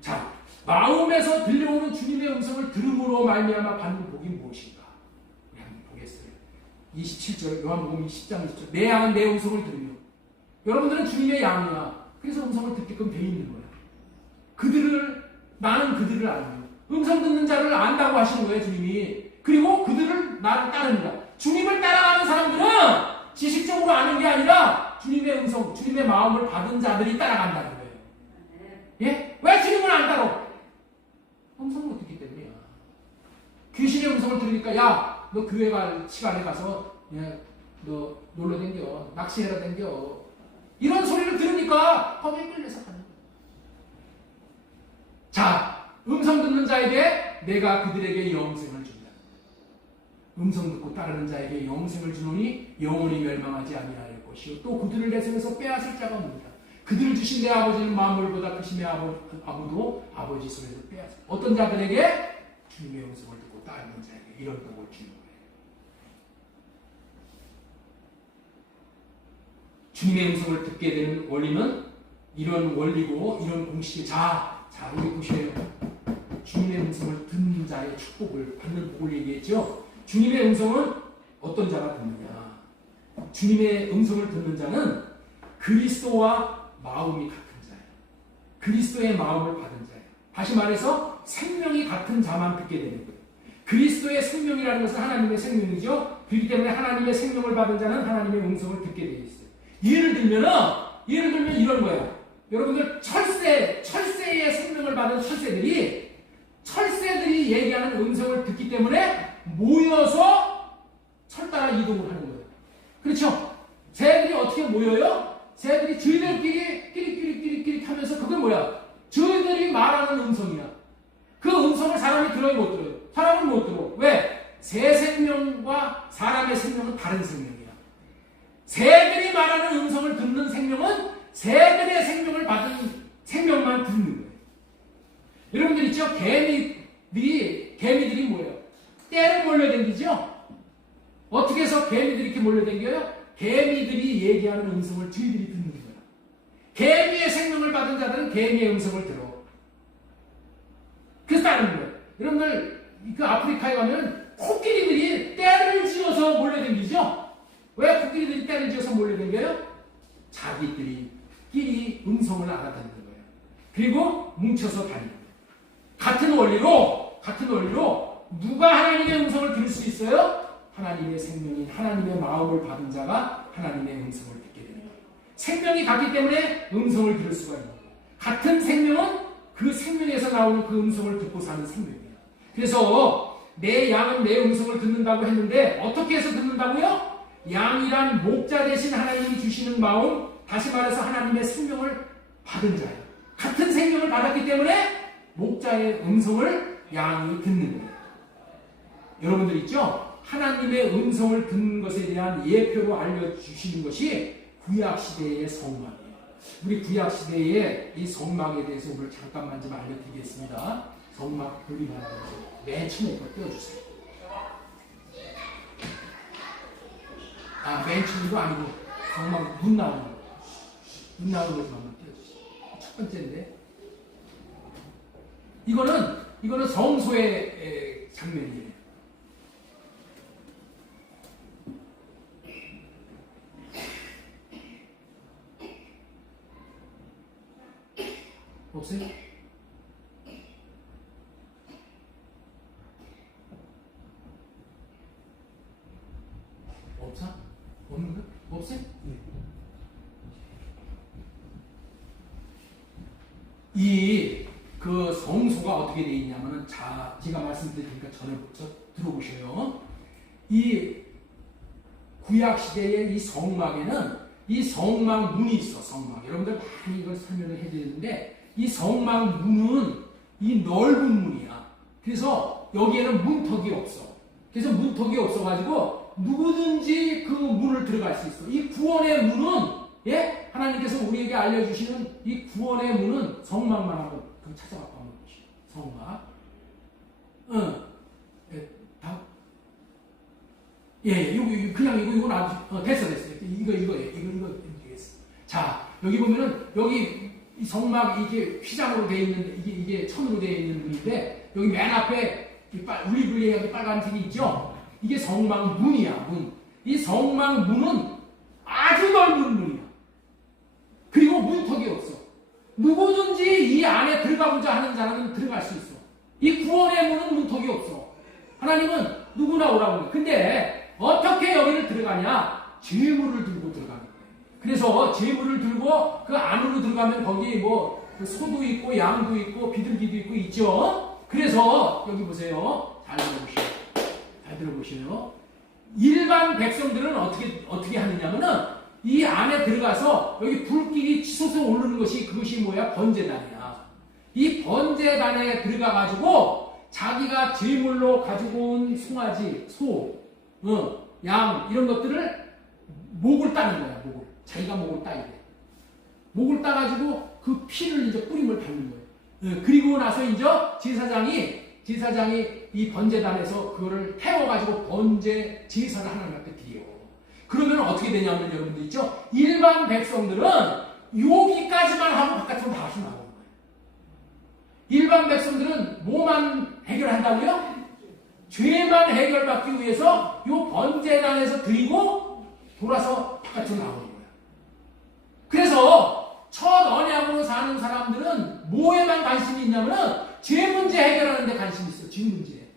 자, 마음에서 들려오는 주님의 음성을 들음으로 말미암아 받는 복이 무엇인가? 우리 한번 보겠어요. 27절 요한복음 10장 20절 내 양은 내 음성을 들으며 여러분들은 주님의 양이야. 그래서 음성을 듣게끔 돼 있는 거야. 나는 그들을 알며 음성 듣는 자를 안다고 하시는 거예요, 주님이. 그리고 그들을 나를 따릅니다. 주님을 따라가는 사람들은 지식적으로 아는 게 아니라 주님의 음성, 주님의 마음을 받은 자들이 따라간다는 거예요. 예? 왜 주님을 안 따라? 음성을 못 듣기 때문이야. 귀신의 음성을 들으니까 야, 너 교회 갈 시간에 가서 너 놀러 댕겨, 낚시해라 댕겨. 이런 소리를 들으니까 거기에 끌려서 가는 거예요. 자, 음성 듣는 자에게 내가 그들에게 영생을 준다. 음성 듣고 따르는 자에게 영생을 주노니 영원히 멸망하지 아니할 것이요 또 그들을 내 손에서 빼앗을 자가 없느니라. 그들을 주신 내 아버지는 만물보다 크심에 아무도 아버지 손에서 빼앗을. 어떤 자들에게? 주님의 음성을 듣고 따르는 자에게 이런 복을 주는 거예요. 주님의 음성을 듣게 되는 원리는 이런 원리고 이런 공식이 자 우리 보시래요. 주님의 음성을 듣는 자의 축복을 받는 복을 얘기했죠. 주님의 음성은 어떤 자가 듣느냐? 주님의 음성을 듣는 자는 그리스도와 마음이 같은 자예요. 그리스도의 마음을 받은 자예요. 다시 말해서 생명이 같은 자만 듣게 되는 거예요. 그리스도의 생명이라는 것은 하나님의 생명이죠. 그렇기 때문에 하나님의 생명을 받은 자는 하나님의 음성을 듣게 되어 있어요. 예를 들면 이런 거예요. 여러분들 철새의 생명을 받은 철새들이 얘기하는 음성을 듣기 때문에 모여서 철 따라 이동을 하는 거예요. 그렇죠? 새들이 어떻게 모여요? 새들이 저희들끼리 끼리끼리 하면서 그게 뭐야? 저희들이 말하는 음성이야. 그 음성을 사람이 들어요, 못 들어요? 사람은 못 들어. 왜? 새 생명과 사람의 생명은 다른 생명이야. 새들이 말하는 음성을 듣는 생명은 새들의 생명을 받은 생명만 듣는 거예요. 여러분들 있죠? 개미들이 뭐예요? 떼를 몰려댕기죠? 어떻게 해서 개미들이 이렇게 몰려댕겨요? 개미들이 얘기하는 음성을 저희들이 듣는 거예요. 개미의 생명을 받은 자들은 개미의 음성을 들어. 그래서 따르는 거예요. 여러분들 그 아프리카에 가면 코끼리들이 떼를 지어서 몰려댕기죠? 왜 코끼리들이 떼를 지어서 몰려댕겨요? 자기들끼리 음성을 알아듣는 거예요. 그리고 뭉쳐서 다니는 거예요. 같은 원리로 누가 하나님의 음성을 들을 수 있어요? 하나님의 생명인 하나님의 마음을 받은 자가 하나님의 음성을 듣게 되는 거예요. 생명이 같기 때문에 음성을 들을 수가 있는 거예요. 같은 생명은 그 생명에서 나오는 그 음성을 듣고 사는 생명이에요. 그래서 내 양은 내 음성을 듣는다고 했는데 어떻게 해서 듣는다고요? 양이란 목자 대신 하나님이 주시는 마음, 다시 말해서 하나님의 생명을 받은 자예요. 같은 생명을 받았기 때문에 목자의 음성을 양이 듣는 거예요. 여러분들 있죠? 하나님의 음성을 듣는 것에 대한 예표로 알려주시는 것이 구약시대의 성막이에요. 우리 구약시대의 이 성막에 대해서 오늘 잠깐만 좀 알려드리겠습니다. 성막 그림하는 거죠. 맨 처음에 거 띄워주세요. 맨 처음도 아니고 성막 눈 나오는 거. 눈 나오는 거 좀 한번 띄워주세요. 첫 번째인데 이거는 성소의 장면이에요. 없어요? 없어? 없는가? 없어요? 네. 그 성소가 어떻게 되어 있냐면은 제가 말씀드리니까 들어보셔요. 이 구약시대의 이 성막에는 이 성막 문이 있어, 성막. 여러분들 많이 이걸 설명을 해드리는데 이 성막 문은 이 넓은 문이야. 그래서 여기에는 문턱이 없어. 그래서 문턱이 없어가지고 누구든지 그 문을 들어갈 수 있어. 이 구원의 문은 하나님께서 우리에게 알려주시는 이 구원의 문은 성막만 한번 찾아갖고 한번 보시죠. 성막. 이거 놔두세요. 됐어. 이거 되겠어. 자, 여기 보면은, 여기 이 성막, 이게 휘장으로 되어 있는, 이게 천으로 되어 있는 문인데, 여기 맨 앞에 울리불리하게 빨간색이 있죠? 이게 성막 문이야, 문. 이 성막 문은 아주 넓은 문이야. 그리고 문턱이 없어. 누구든지 이 안에 들어가고자 하는 자는 들어갈 수 있어. 이 구원의 문은 문턱이 없어. 하나님은 누구나 오라고 해. 근데 어떻게 여기를 들어가냐? 제물을 들고 들어가는 거예요. 그래서 제물을 들고 그 안으로 들어가면 거기 소도 있고 양도 있고 비둘기도 있고 있죠. 그래서 여기 보세요. 잘 들어보셔요. 일반 백성들은 어떻게 하느냐면은 이 안에 들어가서 여기 불길이 치솟아 오르는 그것이 뭐야? 번제단이야. 이 번제단에 들어가가지고 자기가 제물로 가지고 온 송아지, 소, 양 이런 것들을 목을 따는 거야. 자기가 목을 따야 돼. 목을 따가지고 그 피를 이제 뿌림을 밟는 거예요. 그리고 나서 이제 제사장이 이 번제단에서 그거를 태워가지고 번제 제사를 하나님 앞에 드려. 그러면 어떻게 되냐면 여러분들 있죠? 일반 백성들은 여기까지만 하고 바깥으로 다시 나오는 거예요. 일반 백성들은 뭐만 해결한다고요? 죄만 해결받기 위해서 이 번제단에서 드리고 돌아서 바깥으로 나오는 거예요. 그래서 첫 언약으로 사는 사람들은 뭐에만 관심이 있냐면은 죄 문제 해결하는 데 관심이 있어요. 죄 문제.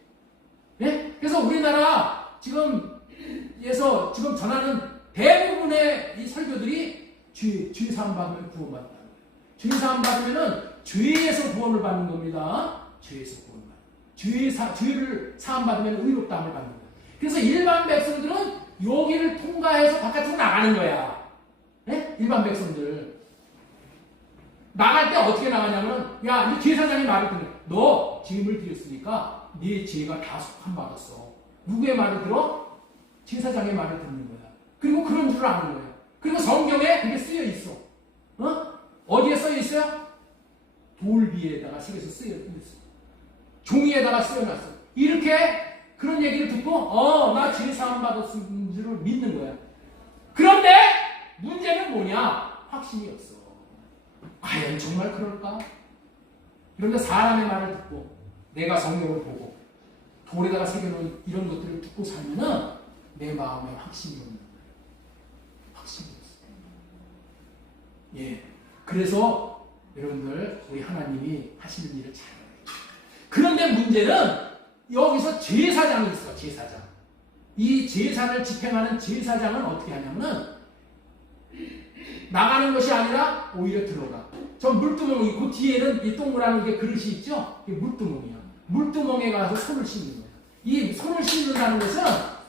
네? 그래서 우리나라 지금에서 지금 전하는 대부분의 이 설교들이 죄 사함 받으면 구원받는다는 거예요. 죄 사함 받으면은 죄에서 구원을 받는 겁니다. 죄에서 구원을 받는 거예요. 죄를 사함 받으면 의롭다함을 받는 거예요. 그래서 일반 백성들은 여기를 통과해서 바깥으로 나가는 거야. 네? 일반 백성들. 나갈 때 어떻게 나가냐면, 야, 이 제사장이 말을 듣네. 너 죄를 드렸으니까 네 죄가 다 속함 받았어. 누구의 말을 들어? 제사장의 말을 듣는 거야. 그리고 그런 줄 아는 거야. 그리고 성경에 그게 쓰여 있어. 어디에 쓰여 있어요? 돌 위에다가 새겨서 쓰여 있어. 종이에다가 쓰여놨어. 이렇게 그런 얘기를 듣고, 나 죄 사함 받았은 줄을 믿는 거야. 그런데 문제는 뭐냐? 확신이 없어. 과연 정말 그럴까? 그런데 사람의 말을 듣고 내가 성경을 보고 돌에다가 새겨놓은 이런 것들을 듣고 살면은 내 마음에 확신이 없는 거예요. 확신이 없어요. 예. 그래서 여러분들 우리 하나님이 하시는 일을 잘 알아요. 그런데 문제는 여기서 제사장이 있어. 제사장. 이 제사를 집행하는 제사장은 어떻게 하냐면은 나가는 것이 아니라 오히려 들어가. 저 물두멍이 그 뒤에는 이 동그란 게 그릇이 있죠? 이게 물두멍이야. 물두멍에 가서 손을 씻는 거야. 이 손을 씻는다는 것은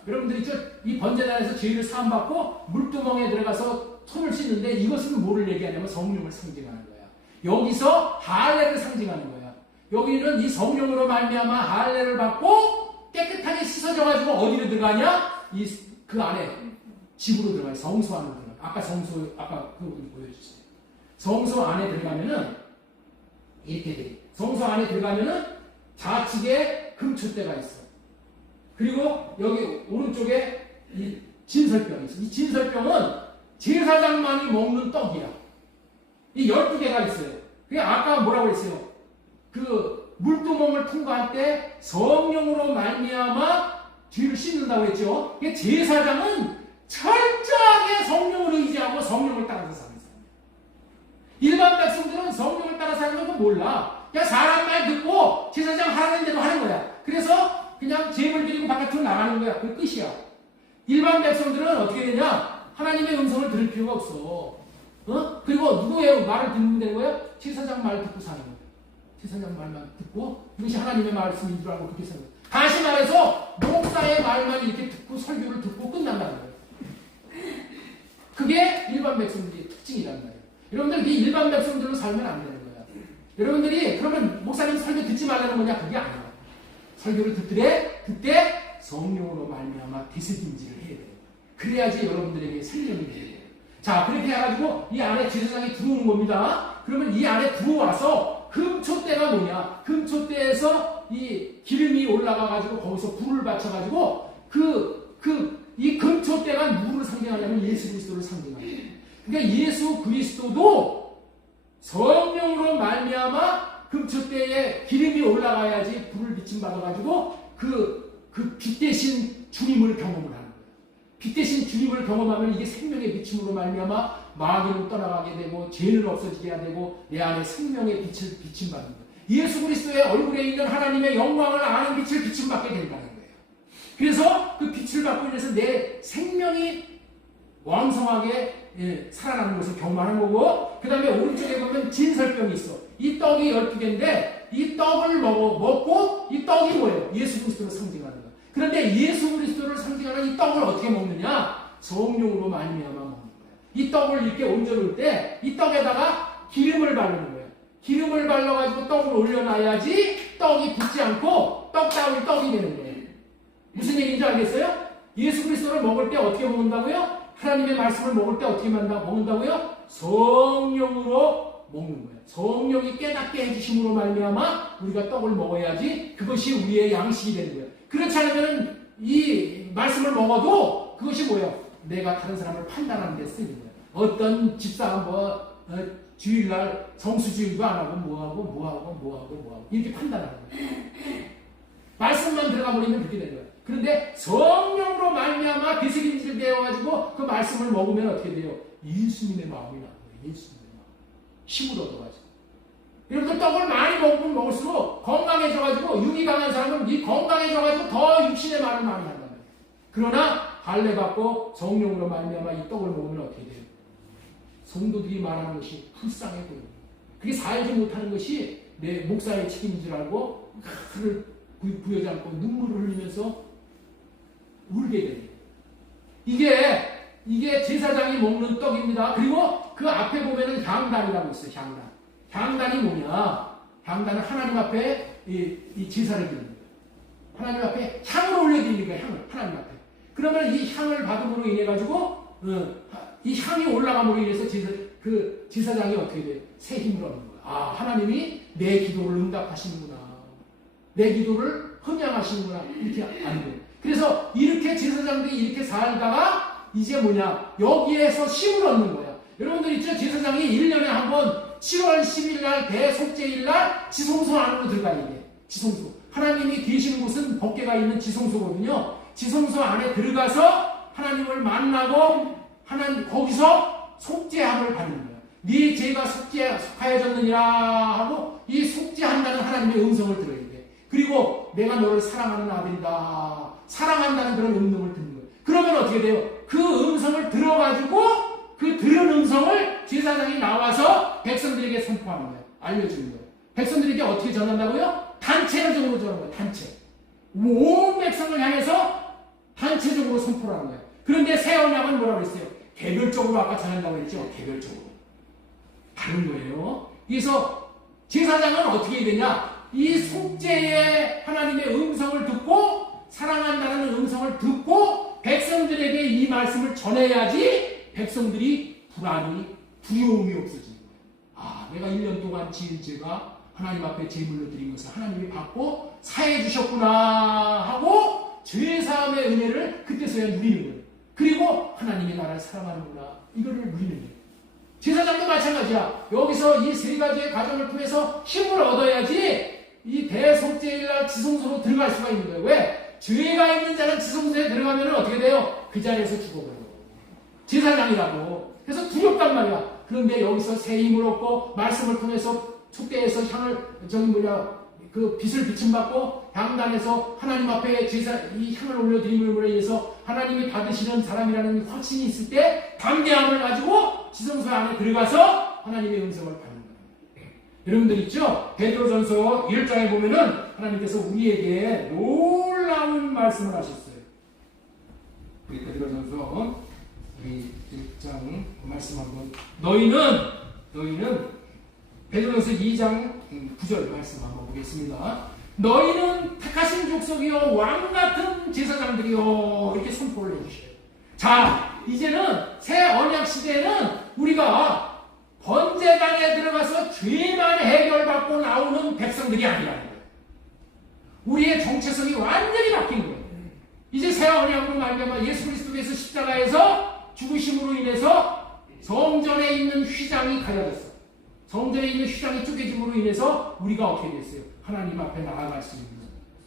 여러분들이 이 번제단에서 죄를 사함받고 물두멍에 들어가서 손을 씻는데 이것은 뭐를 얘기하냐면 성령을 상징하는 거야. 여기서 할례를 상징하는 거야. 여기는 이 성령으로 말미암아 할례를 받고 깨끗하게 씻어져가지고 어디로 들어가냐? 그 안에 집으로 들어가요. 성소 안으로 들어가요. 아까 그 부분 보여주세요. 성소 안에 들어가면은 이렇게 돼. 성소 안에 들어가면은 좌측에 금초대가 있어. 그리고 여기 오른쪽에 이 진설병이 있어. 이 진설병은 제사장만이 먹는 떡이야. 이 12개가 있어요. 그게 아까 뭐라고 했어요? 그 물두멍을 통과할 때 성령으로 말미암아 죄를 씻는다고 했죠. 제사장은 철저하게 성령을 의지하고 성령을 따라서 사는 사람이에요. 일반 백성들은 성령을 따라 사는 건 몰라. 그냥 사람 말 듣고 제사장 하라는 대로 하는 거야. 그래서 그냥 제물 드리고 바깥으로 나가는 거야. 그게 끝이야. 일반 백성들은 어떻게 되냐? 하나님의 음성을 들을 필요가 없어. 그리고 누구의 말을 듣는 되는 거예요? 제사장 말 듣고 사는 거예요. 제사장 말만 듣고 이것이 하나님의 말씀인 줄 알고 그렇게 사는 거예요. 다시 말해서 목사의 말만 이렇게 듣고 설교를 듣고 끝난다는 거예요. 그게 일반 백성들의 특징이란 말이에요. 여러분들 이 일반 백성들로 살면 안 되는 거야. 여러분들이 그러면 목사님 설교 듣지 말라는 거냐? 그게 아니야. 설교를 듣되 성령으로 말미암아 되새김질을 해야 돼요. 그래야지 여러분들에게 생명이 돼요. 자, 그렇게 해가지고 이 안에 제사장이 들어오는 겁니다. 그러면 이 안에 들어와서 금초대가 뭐냐? 금초대에서 이 기름이 올라가가지고 거기서 불을 받쳐가지고 이 금초대가 누구를 상징하냐면 예수 그리스도를 상징하는 거예요. 그러니까 예수 그리스도도 성령으로 말미암아 금초대에 기름이 올라가야지 불을 비침 받아가지고 그 빛 대신 주님을 경험을 하는 거예요. 빛 대신 주님을 경험하면 이게 생명의 비침으로 말미암아 마귀는 떠나가게 되고 죄는 없어지게 되고 내 안에 생명의 빛을 비침받는 거예요. 예수 그리스도의 얼굴에 있는 하나님의 영광을 아는 빛을 비침받게 된다는 거예요. 그래서 그 빛을 받고 인해서 내 생명이 왕성하게 살아나는 것을 경험하는 거고, 그 다음에 오른쪽에 보면 진설병이 있어. 이 떡이 12개인데 이 떡을 먹고 이 떡이 뭐예요? 예수 그리스도를 상징하는 거예요. 그런데 예수 그리스도를 상징하는 이 떡을 어떻게 먹느냐? 성령으로 말미암아 먹는 거예요. 이 떡을 이렇게 얹어놓을 때 이 떡에다가 기름을 바르는 거예요. 기름을 발라가지고 떡을 올려놔야지 떡이 붙지 않고 떡다운 떡이 되는 거예요. 무슨 얘기인지 알겠어요? 예수 그리스도를 먹을 때 어떻게 먹는다고요? 하나님의 말씀을 먹을 때 어떻게 먹는다고요? 성령으로 먹는 거예요. 성령이 깨닫게 해주심으로 말미암아 우리가 떡을 먹어야지 그것이 우리의 양식이 되는 거예요. 그렇지 않으면 이 말씀을 먹어도 그것이 뭐예요? 내가 다른 사람을 판단하는 데 쓰이는 거예요. 어떤 집사가 주일날 성수주일도 안 하고 뭐하고 이렇게 판단하는 거예요. 말씀만 들어가 버리면 그렇게 되는 거예요. 그런데 성령으로 말미암아 되새김질 되어가지고 그 말씀을 먹으면 어떻게 돼요? 예수님의 마음이 나와요. 예수님을 힘을 얻어가지고. 여러분들 떡을 많이 먹으면 먹을수록 건강해져가지고 육이 강한 사람은 이 건강해져가지고 더 육신의 말을 많이 한단 말이에요. 그러나 할례받고 성령으로 말미암아 이 떡을 먹으면 어떻게 돼요? 성도들이 말하는 것이 불쌍해 보여요. 그게 살지 못하는 것이 내 목사의 책임인 줄 알고 칼을 부여지 않고 눈물을 흘리면서 울게 돼요. 이게 제사장이 먹는 떡입니다. 그리고 그 앞에 보면은 향단이라고 있어요. 향단. 향단이 뭐냐? 향단은 하나님 앞에 이 제사를 드리는 거예요. 하나님 앞에 향을 올려드리는 거예요. 향을 하나님 앞에. 그러면 이 향을 받음으로 인해 가지고 이 향이 올라감으로 인해서 제사장이 어떻게 돼요? 새 힘을 얻는 거예요. 아, 하나님이 내 기도를 응답하시는구나. 내 기도를 흠양하시는구나. 이렇게 아는 거예요. 그래서 이렇게 제사장들이 이렇게 살다가 이제 뭐냐? 여기에서 힘을 얻는 거야. 여러분들 있죠? 제사장이 1년에 한 번 7월 10일 날 대속죄일 날 지성소 안으로 들어가야 돼. 지성소. 하나님이 계시는 곳은 법궤가 있는 지성소거든요. 지성소 안에 들어가서 하나님을 만나고 거기서 속죄함을 받는 거야. 네 죄가 속하여졌느니라 하고 이 속죄한다는 하나님의 음성을 들어야 돼. 그리고 내가 너를 사랑하는 아들이다. 사랑한다는 그런 음성을 듣는 거예요. 그러면 어떻게 돼요? 그 음성을 들어가지고 그 들은 음성을 제사장이 나와서 백성들에게 선포하는 거예요. 알려주는 거예요. 백성들에게 어떻게 전한다고요? 단체적으로 전하는 거예요. 단체. 온 백성을 향해서 단체적으로 선포를 하는 거예요. 그런데 새 언약은 뭐라고 했어요? 개별적으로 아까 전한다고 했죠? 개별적으로. 다른 거예요. 그래서 제사장은 어떻게 해야 되냐? 이 속죄의 하나님의 음성을 듣고 사랑한다는 음성을 듣고 백성들에게 이 말씀을 전해야지 백성들이 두려움이 없어지는 거예요. 아, 내가 1년 동안 지은 죄가 하나님 앞에 제물로 드린 것을 하나님이 받고 사해 주셨구나 하고 죄사함의 은혜를 그때서야 누리는 거예요. 그리고 하나님이 나를 사랑하는구나 이거를 누리는 거예요. 제사장도 마찬가지야. 여기서 이 세 가지의 과정을 통해서 힘을 얻어야지 이 대속죄일날 지성소로 들어갈 수가 있는 거예요. 왜? 죄가 있는 자는 지성소에 들어가면 어떻게 돼요? 그 자리에서 죽어버려요. 제사장이라고. 그래서 두렵단 말이야. 그런데 여기서 새 힘을 얻고 말씀을 통해서 속죄에서 그 빛을 비춤받고 향단에서 하나님 앞에 이 향을 올려드림으로 인해서 하나님이 받으시는 사람이라는 확신이 있을 때 담대함을 가지고 지성소 안에 들어가서 하나님의 음성을 받는 거예요. 여러분들 있죠? 베드로전서 1장에 보면은 하나님께서 우리에게 놀라운 말씀을 하셨어요. 우리 베드로전서 1장 말씀 한번. 너희는 베드로전서 2장 9절 말씀 한번 보겠습니다. 너희는 택하신 족속이요 왕같은 제사장들이요 이렇게 선포를 해주셔요. 자, 이제는 새 언약 시대에는 우리가 번제단에 들어가서 죄만 해결받고 나오는 백성들이 아니라는 거예요. 우리의 정체성이 완전히 바뀐 거예요. 이제 새 언약으로 말미암아 예수 그리스도께서 십자가에서 죽으심으로 인해서 성전에 있는 휘장이 가려졌어. 성전에 있는 휘장이 쪼개짐으로 인해서 우리가 어떻게 됐어요? 하나님 앞에 나아갈 수 있는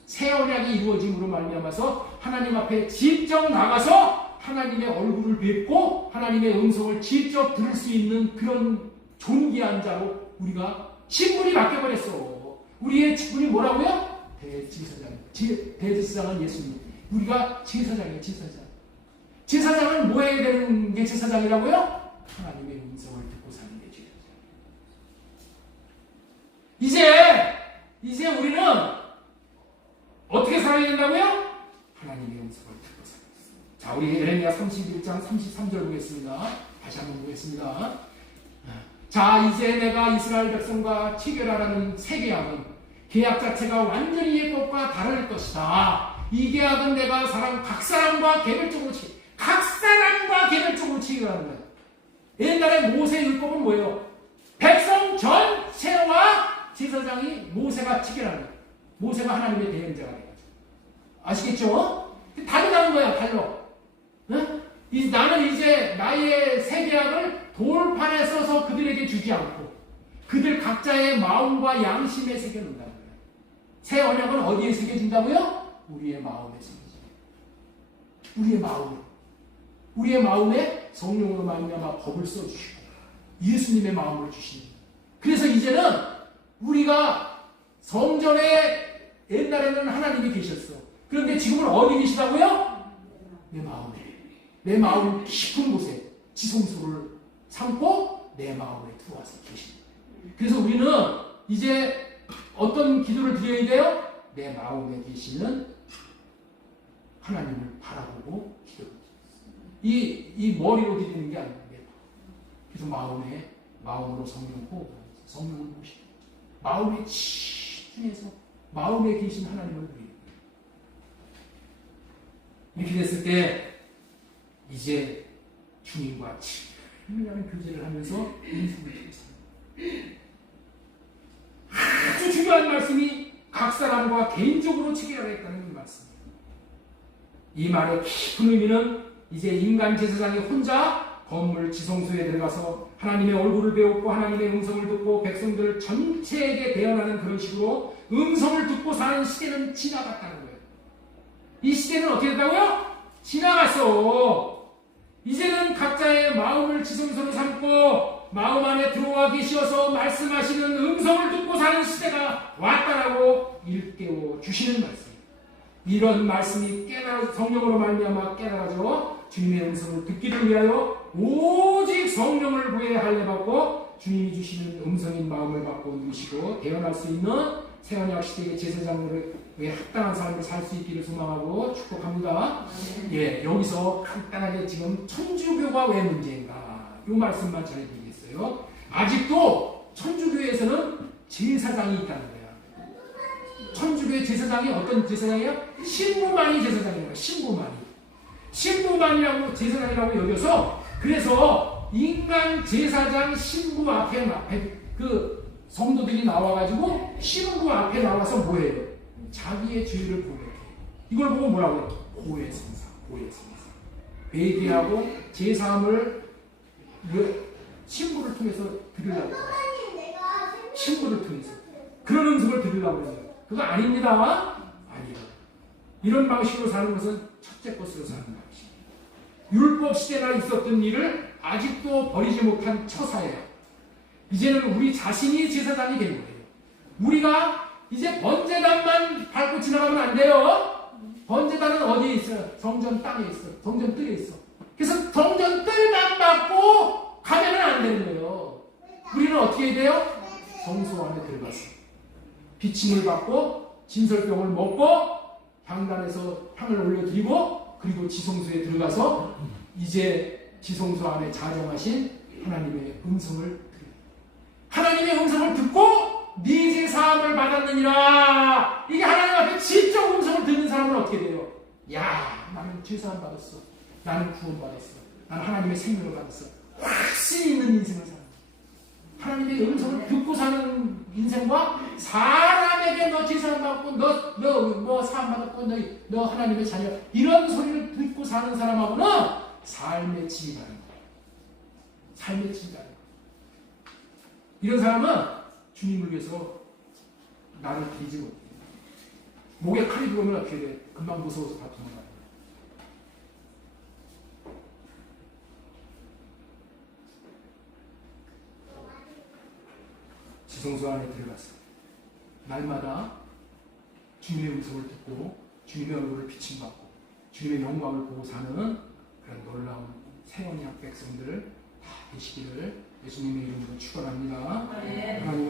새 언약이 이루어짐으로 말미암아서 하나님 앞에 직접 나가서 하나님의 얼굴을 뵙고 하나님의 음성을 직접 들을 수 있는 그런 존귀한 자로 우리가 신분이 바뀌어버렸어. 우리의 직분이 뭐라고요? 대제사장. 대제사장은 예수님. 우리가 제사장이에요. 제사장은 뭐 해야 되는 게 제사장이라고요? 하나님의 음성을 듣고 사는 게 제사장. 이제 우리는 어떻게 살아야 된다고요? 하나님의 음성을 듣고 살아야 됩니다. 자, 우리 예레미야 31장 33절 보겠습니다. 다시 한번 보겠습니다. 자, 이제 내가 이스라엘 백성과 체결하라는 새 계약은 계약 자체가 완전히 옛것과 다를 것이다. 이 계약은 내가 각 사람과 개별적으로 체결하는 거예요. 옛날에 모세 율법은 뭐예요? 백성 전체와 제사장이 모세가 체결하는 거예요. 모세가 하나님의 대행자가 돼가지고. 아시겠죠? 다르다는 거야, 달러. 응? 나는 이제 나의 새 계약을 돌판에 써서 그들에게 주지 않고 그들 각자의 마음과 양심에 새겨놓는다는 거예요. 새 언약은 어디에 새겨진다고요? 우리의 마음에 새겨진다. 우리의 마음에 성령으로 말미암아 법을 써주시고 예수님의 마음을 주시는. 그래서 이제는 우리가 성전에 옛날에는 하나님이 계셨어. 그런데 지금은 어디 계시다고요? 내 마음에. 내 마음 깊은 곳에 지성소를 삼고 내 마음에 들어와서 계십니다. 그래서 우리는 이제 어떤 기도를 드려야 돼요? 내 마음에 계시는 하나님을 바라보고 기도합니다. 이 머리로 드리는 게 아닙니다. 그래서 마음으로 성령 호흡, 성령을 보시고 마음에 집중해서 마음에 계신 하나님을 드립니다. 이렇게 됐을 때 이제 주님과 친밀한 교제를 하면서 인생을 통해서 아주 중요한 말씀이 각 사람과 개인적으로 체결하겠다는 말씀입니다. 이 말의 깊은 의미는 이제 인간 제사장이 혼자 건물 지성소에 들어가서 하나님의 얼굴을 배웠고 하나님의 음성을 듣고 백성들 전체에게 대언하는 그런 식으로 음성을 듣고 사는 시대는 지나갔다는 거예요. 이 시대는 어떻게 됐다고요? 지나갔어. 이제는 각자의 마음을 지성소로 삼고 마음 안에 들어와 계시어서 말씀하시는 음성을 듣고 사는 시대가 왔다라고 일깨워 주시는 말씀입니다. 이런 말씀이 성령으로 말미암아 깨달아져 주님의 음성을 듣기를 위하여 오직 성령을 구해야 할례 받고 주님이 주시는 음성인 마음을 받고 누리시고 대언할 수 있는 새언약 시대의 제사장으로의 합당한 삶을 살 수 있기를 소망하고 축복합니다. 예, 여기서 간단하게 지금 천주교가 왜 문제인가 이 말씀만 전해드리겠어요. 아직도 천주교에서는 제사장이 있다는 거야. 천주교의 제사장이 어떤 제사장이에요? 신부만이 제사장인 거야. 신부만이라고 제사장이라고 여겨서 그래서 인간 제사장 신부 앞에 그 성도들이 나와가지고 신부 앞에 나와서 뭐해요? 자기의 죄를 고백해. 이걸 보고 뭐라고 해요? 고해성사. 회개하고 제사함을 신부를 통해서 드리려고 해요. 신부를 통해서 그런 음성을 드리려고 해요. 그거 아닙니다. 아니요. 이런 방식으로 사는 것은 첫째 것으로 사는 방식. 율법 시대나 있었던 일을 아직도 버리지 못한 처사예요. 이제는 우리 자신이 제사장이 된 거예요. 우리가 이제 번제단만 밟고 지나가면 안 돼요. 번제단은 어디에 있어요? 성전 땅에 있어. 성전 뜰에 있어. 그래서 성전 뜰만 밟고 가면은 안 되는 거예요. 우리는 어떻게 해야 돼요? 성소 안에 들어가서 비침을 받고 진설병을 먹고 향단에서 향을 올려드리고 그리고 지성소에 들어가서 이제 지성소 안에 자정하신 하나님의 음성을 드립니다. 하나님의 음성을 듣고 네 죄 사함을 받았느니라. 이게 하나님 앞에 직접 음성을 듣는 사람은 어떻게 돼요? 야, 나는 죄 사함 받았어. 나는 구원 받았어. 나는 하나님의 생명을 받았어. 확신이 있는 인생을 사는 하나님의 음성을 듣고 사는 인생과 사람에게 너 죄 사함 받고 너 사함 받았고 너 하나님의 자녀 이런 소리를 듣고 사는 사람하고는 삶의 질이 다른 거예요. 삶의 질이 다른 거예요. 이런 사람은 주님을 위해서 나를 드리지 못해요. 목에 칼이 들어오면 어떻게 돼? 금방 무서워서 다 도망가요. 지성소 안에 들어가서 날마다 주님의 음성을 듣고 주님의 얼굴을 비침받고 주님의 영광을 보고 사는 그런 놀라운 새언약 백성들 다 되시기를 예수님의 이름으로 축원합니다.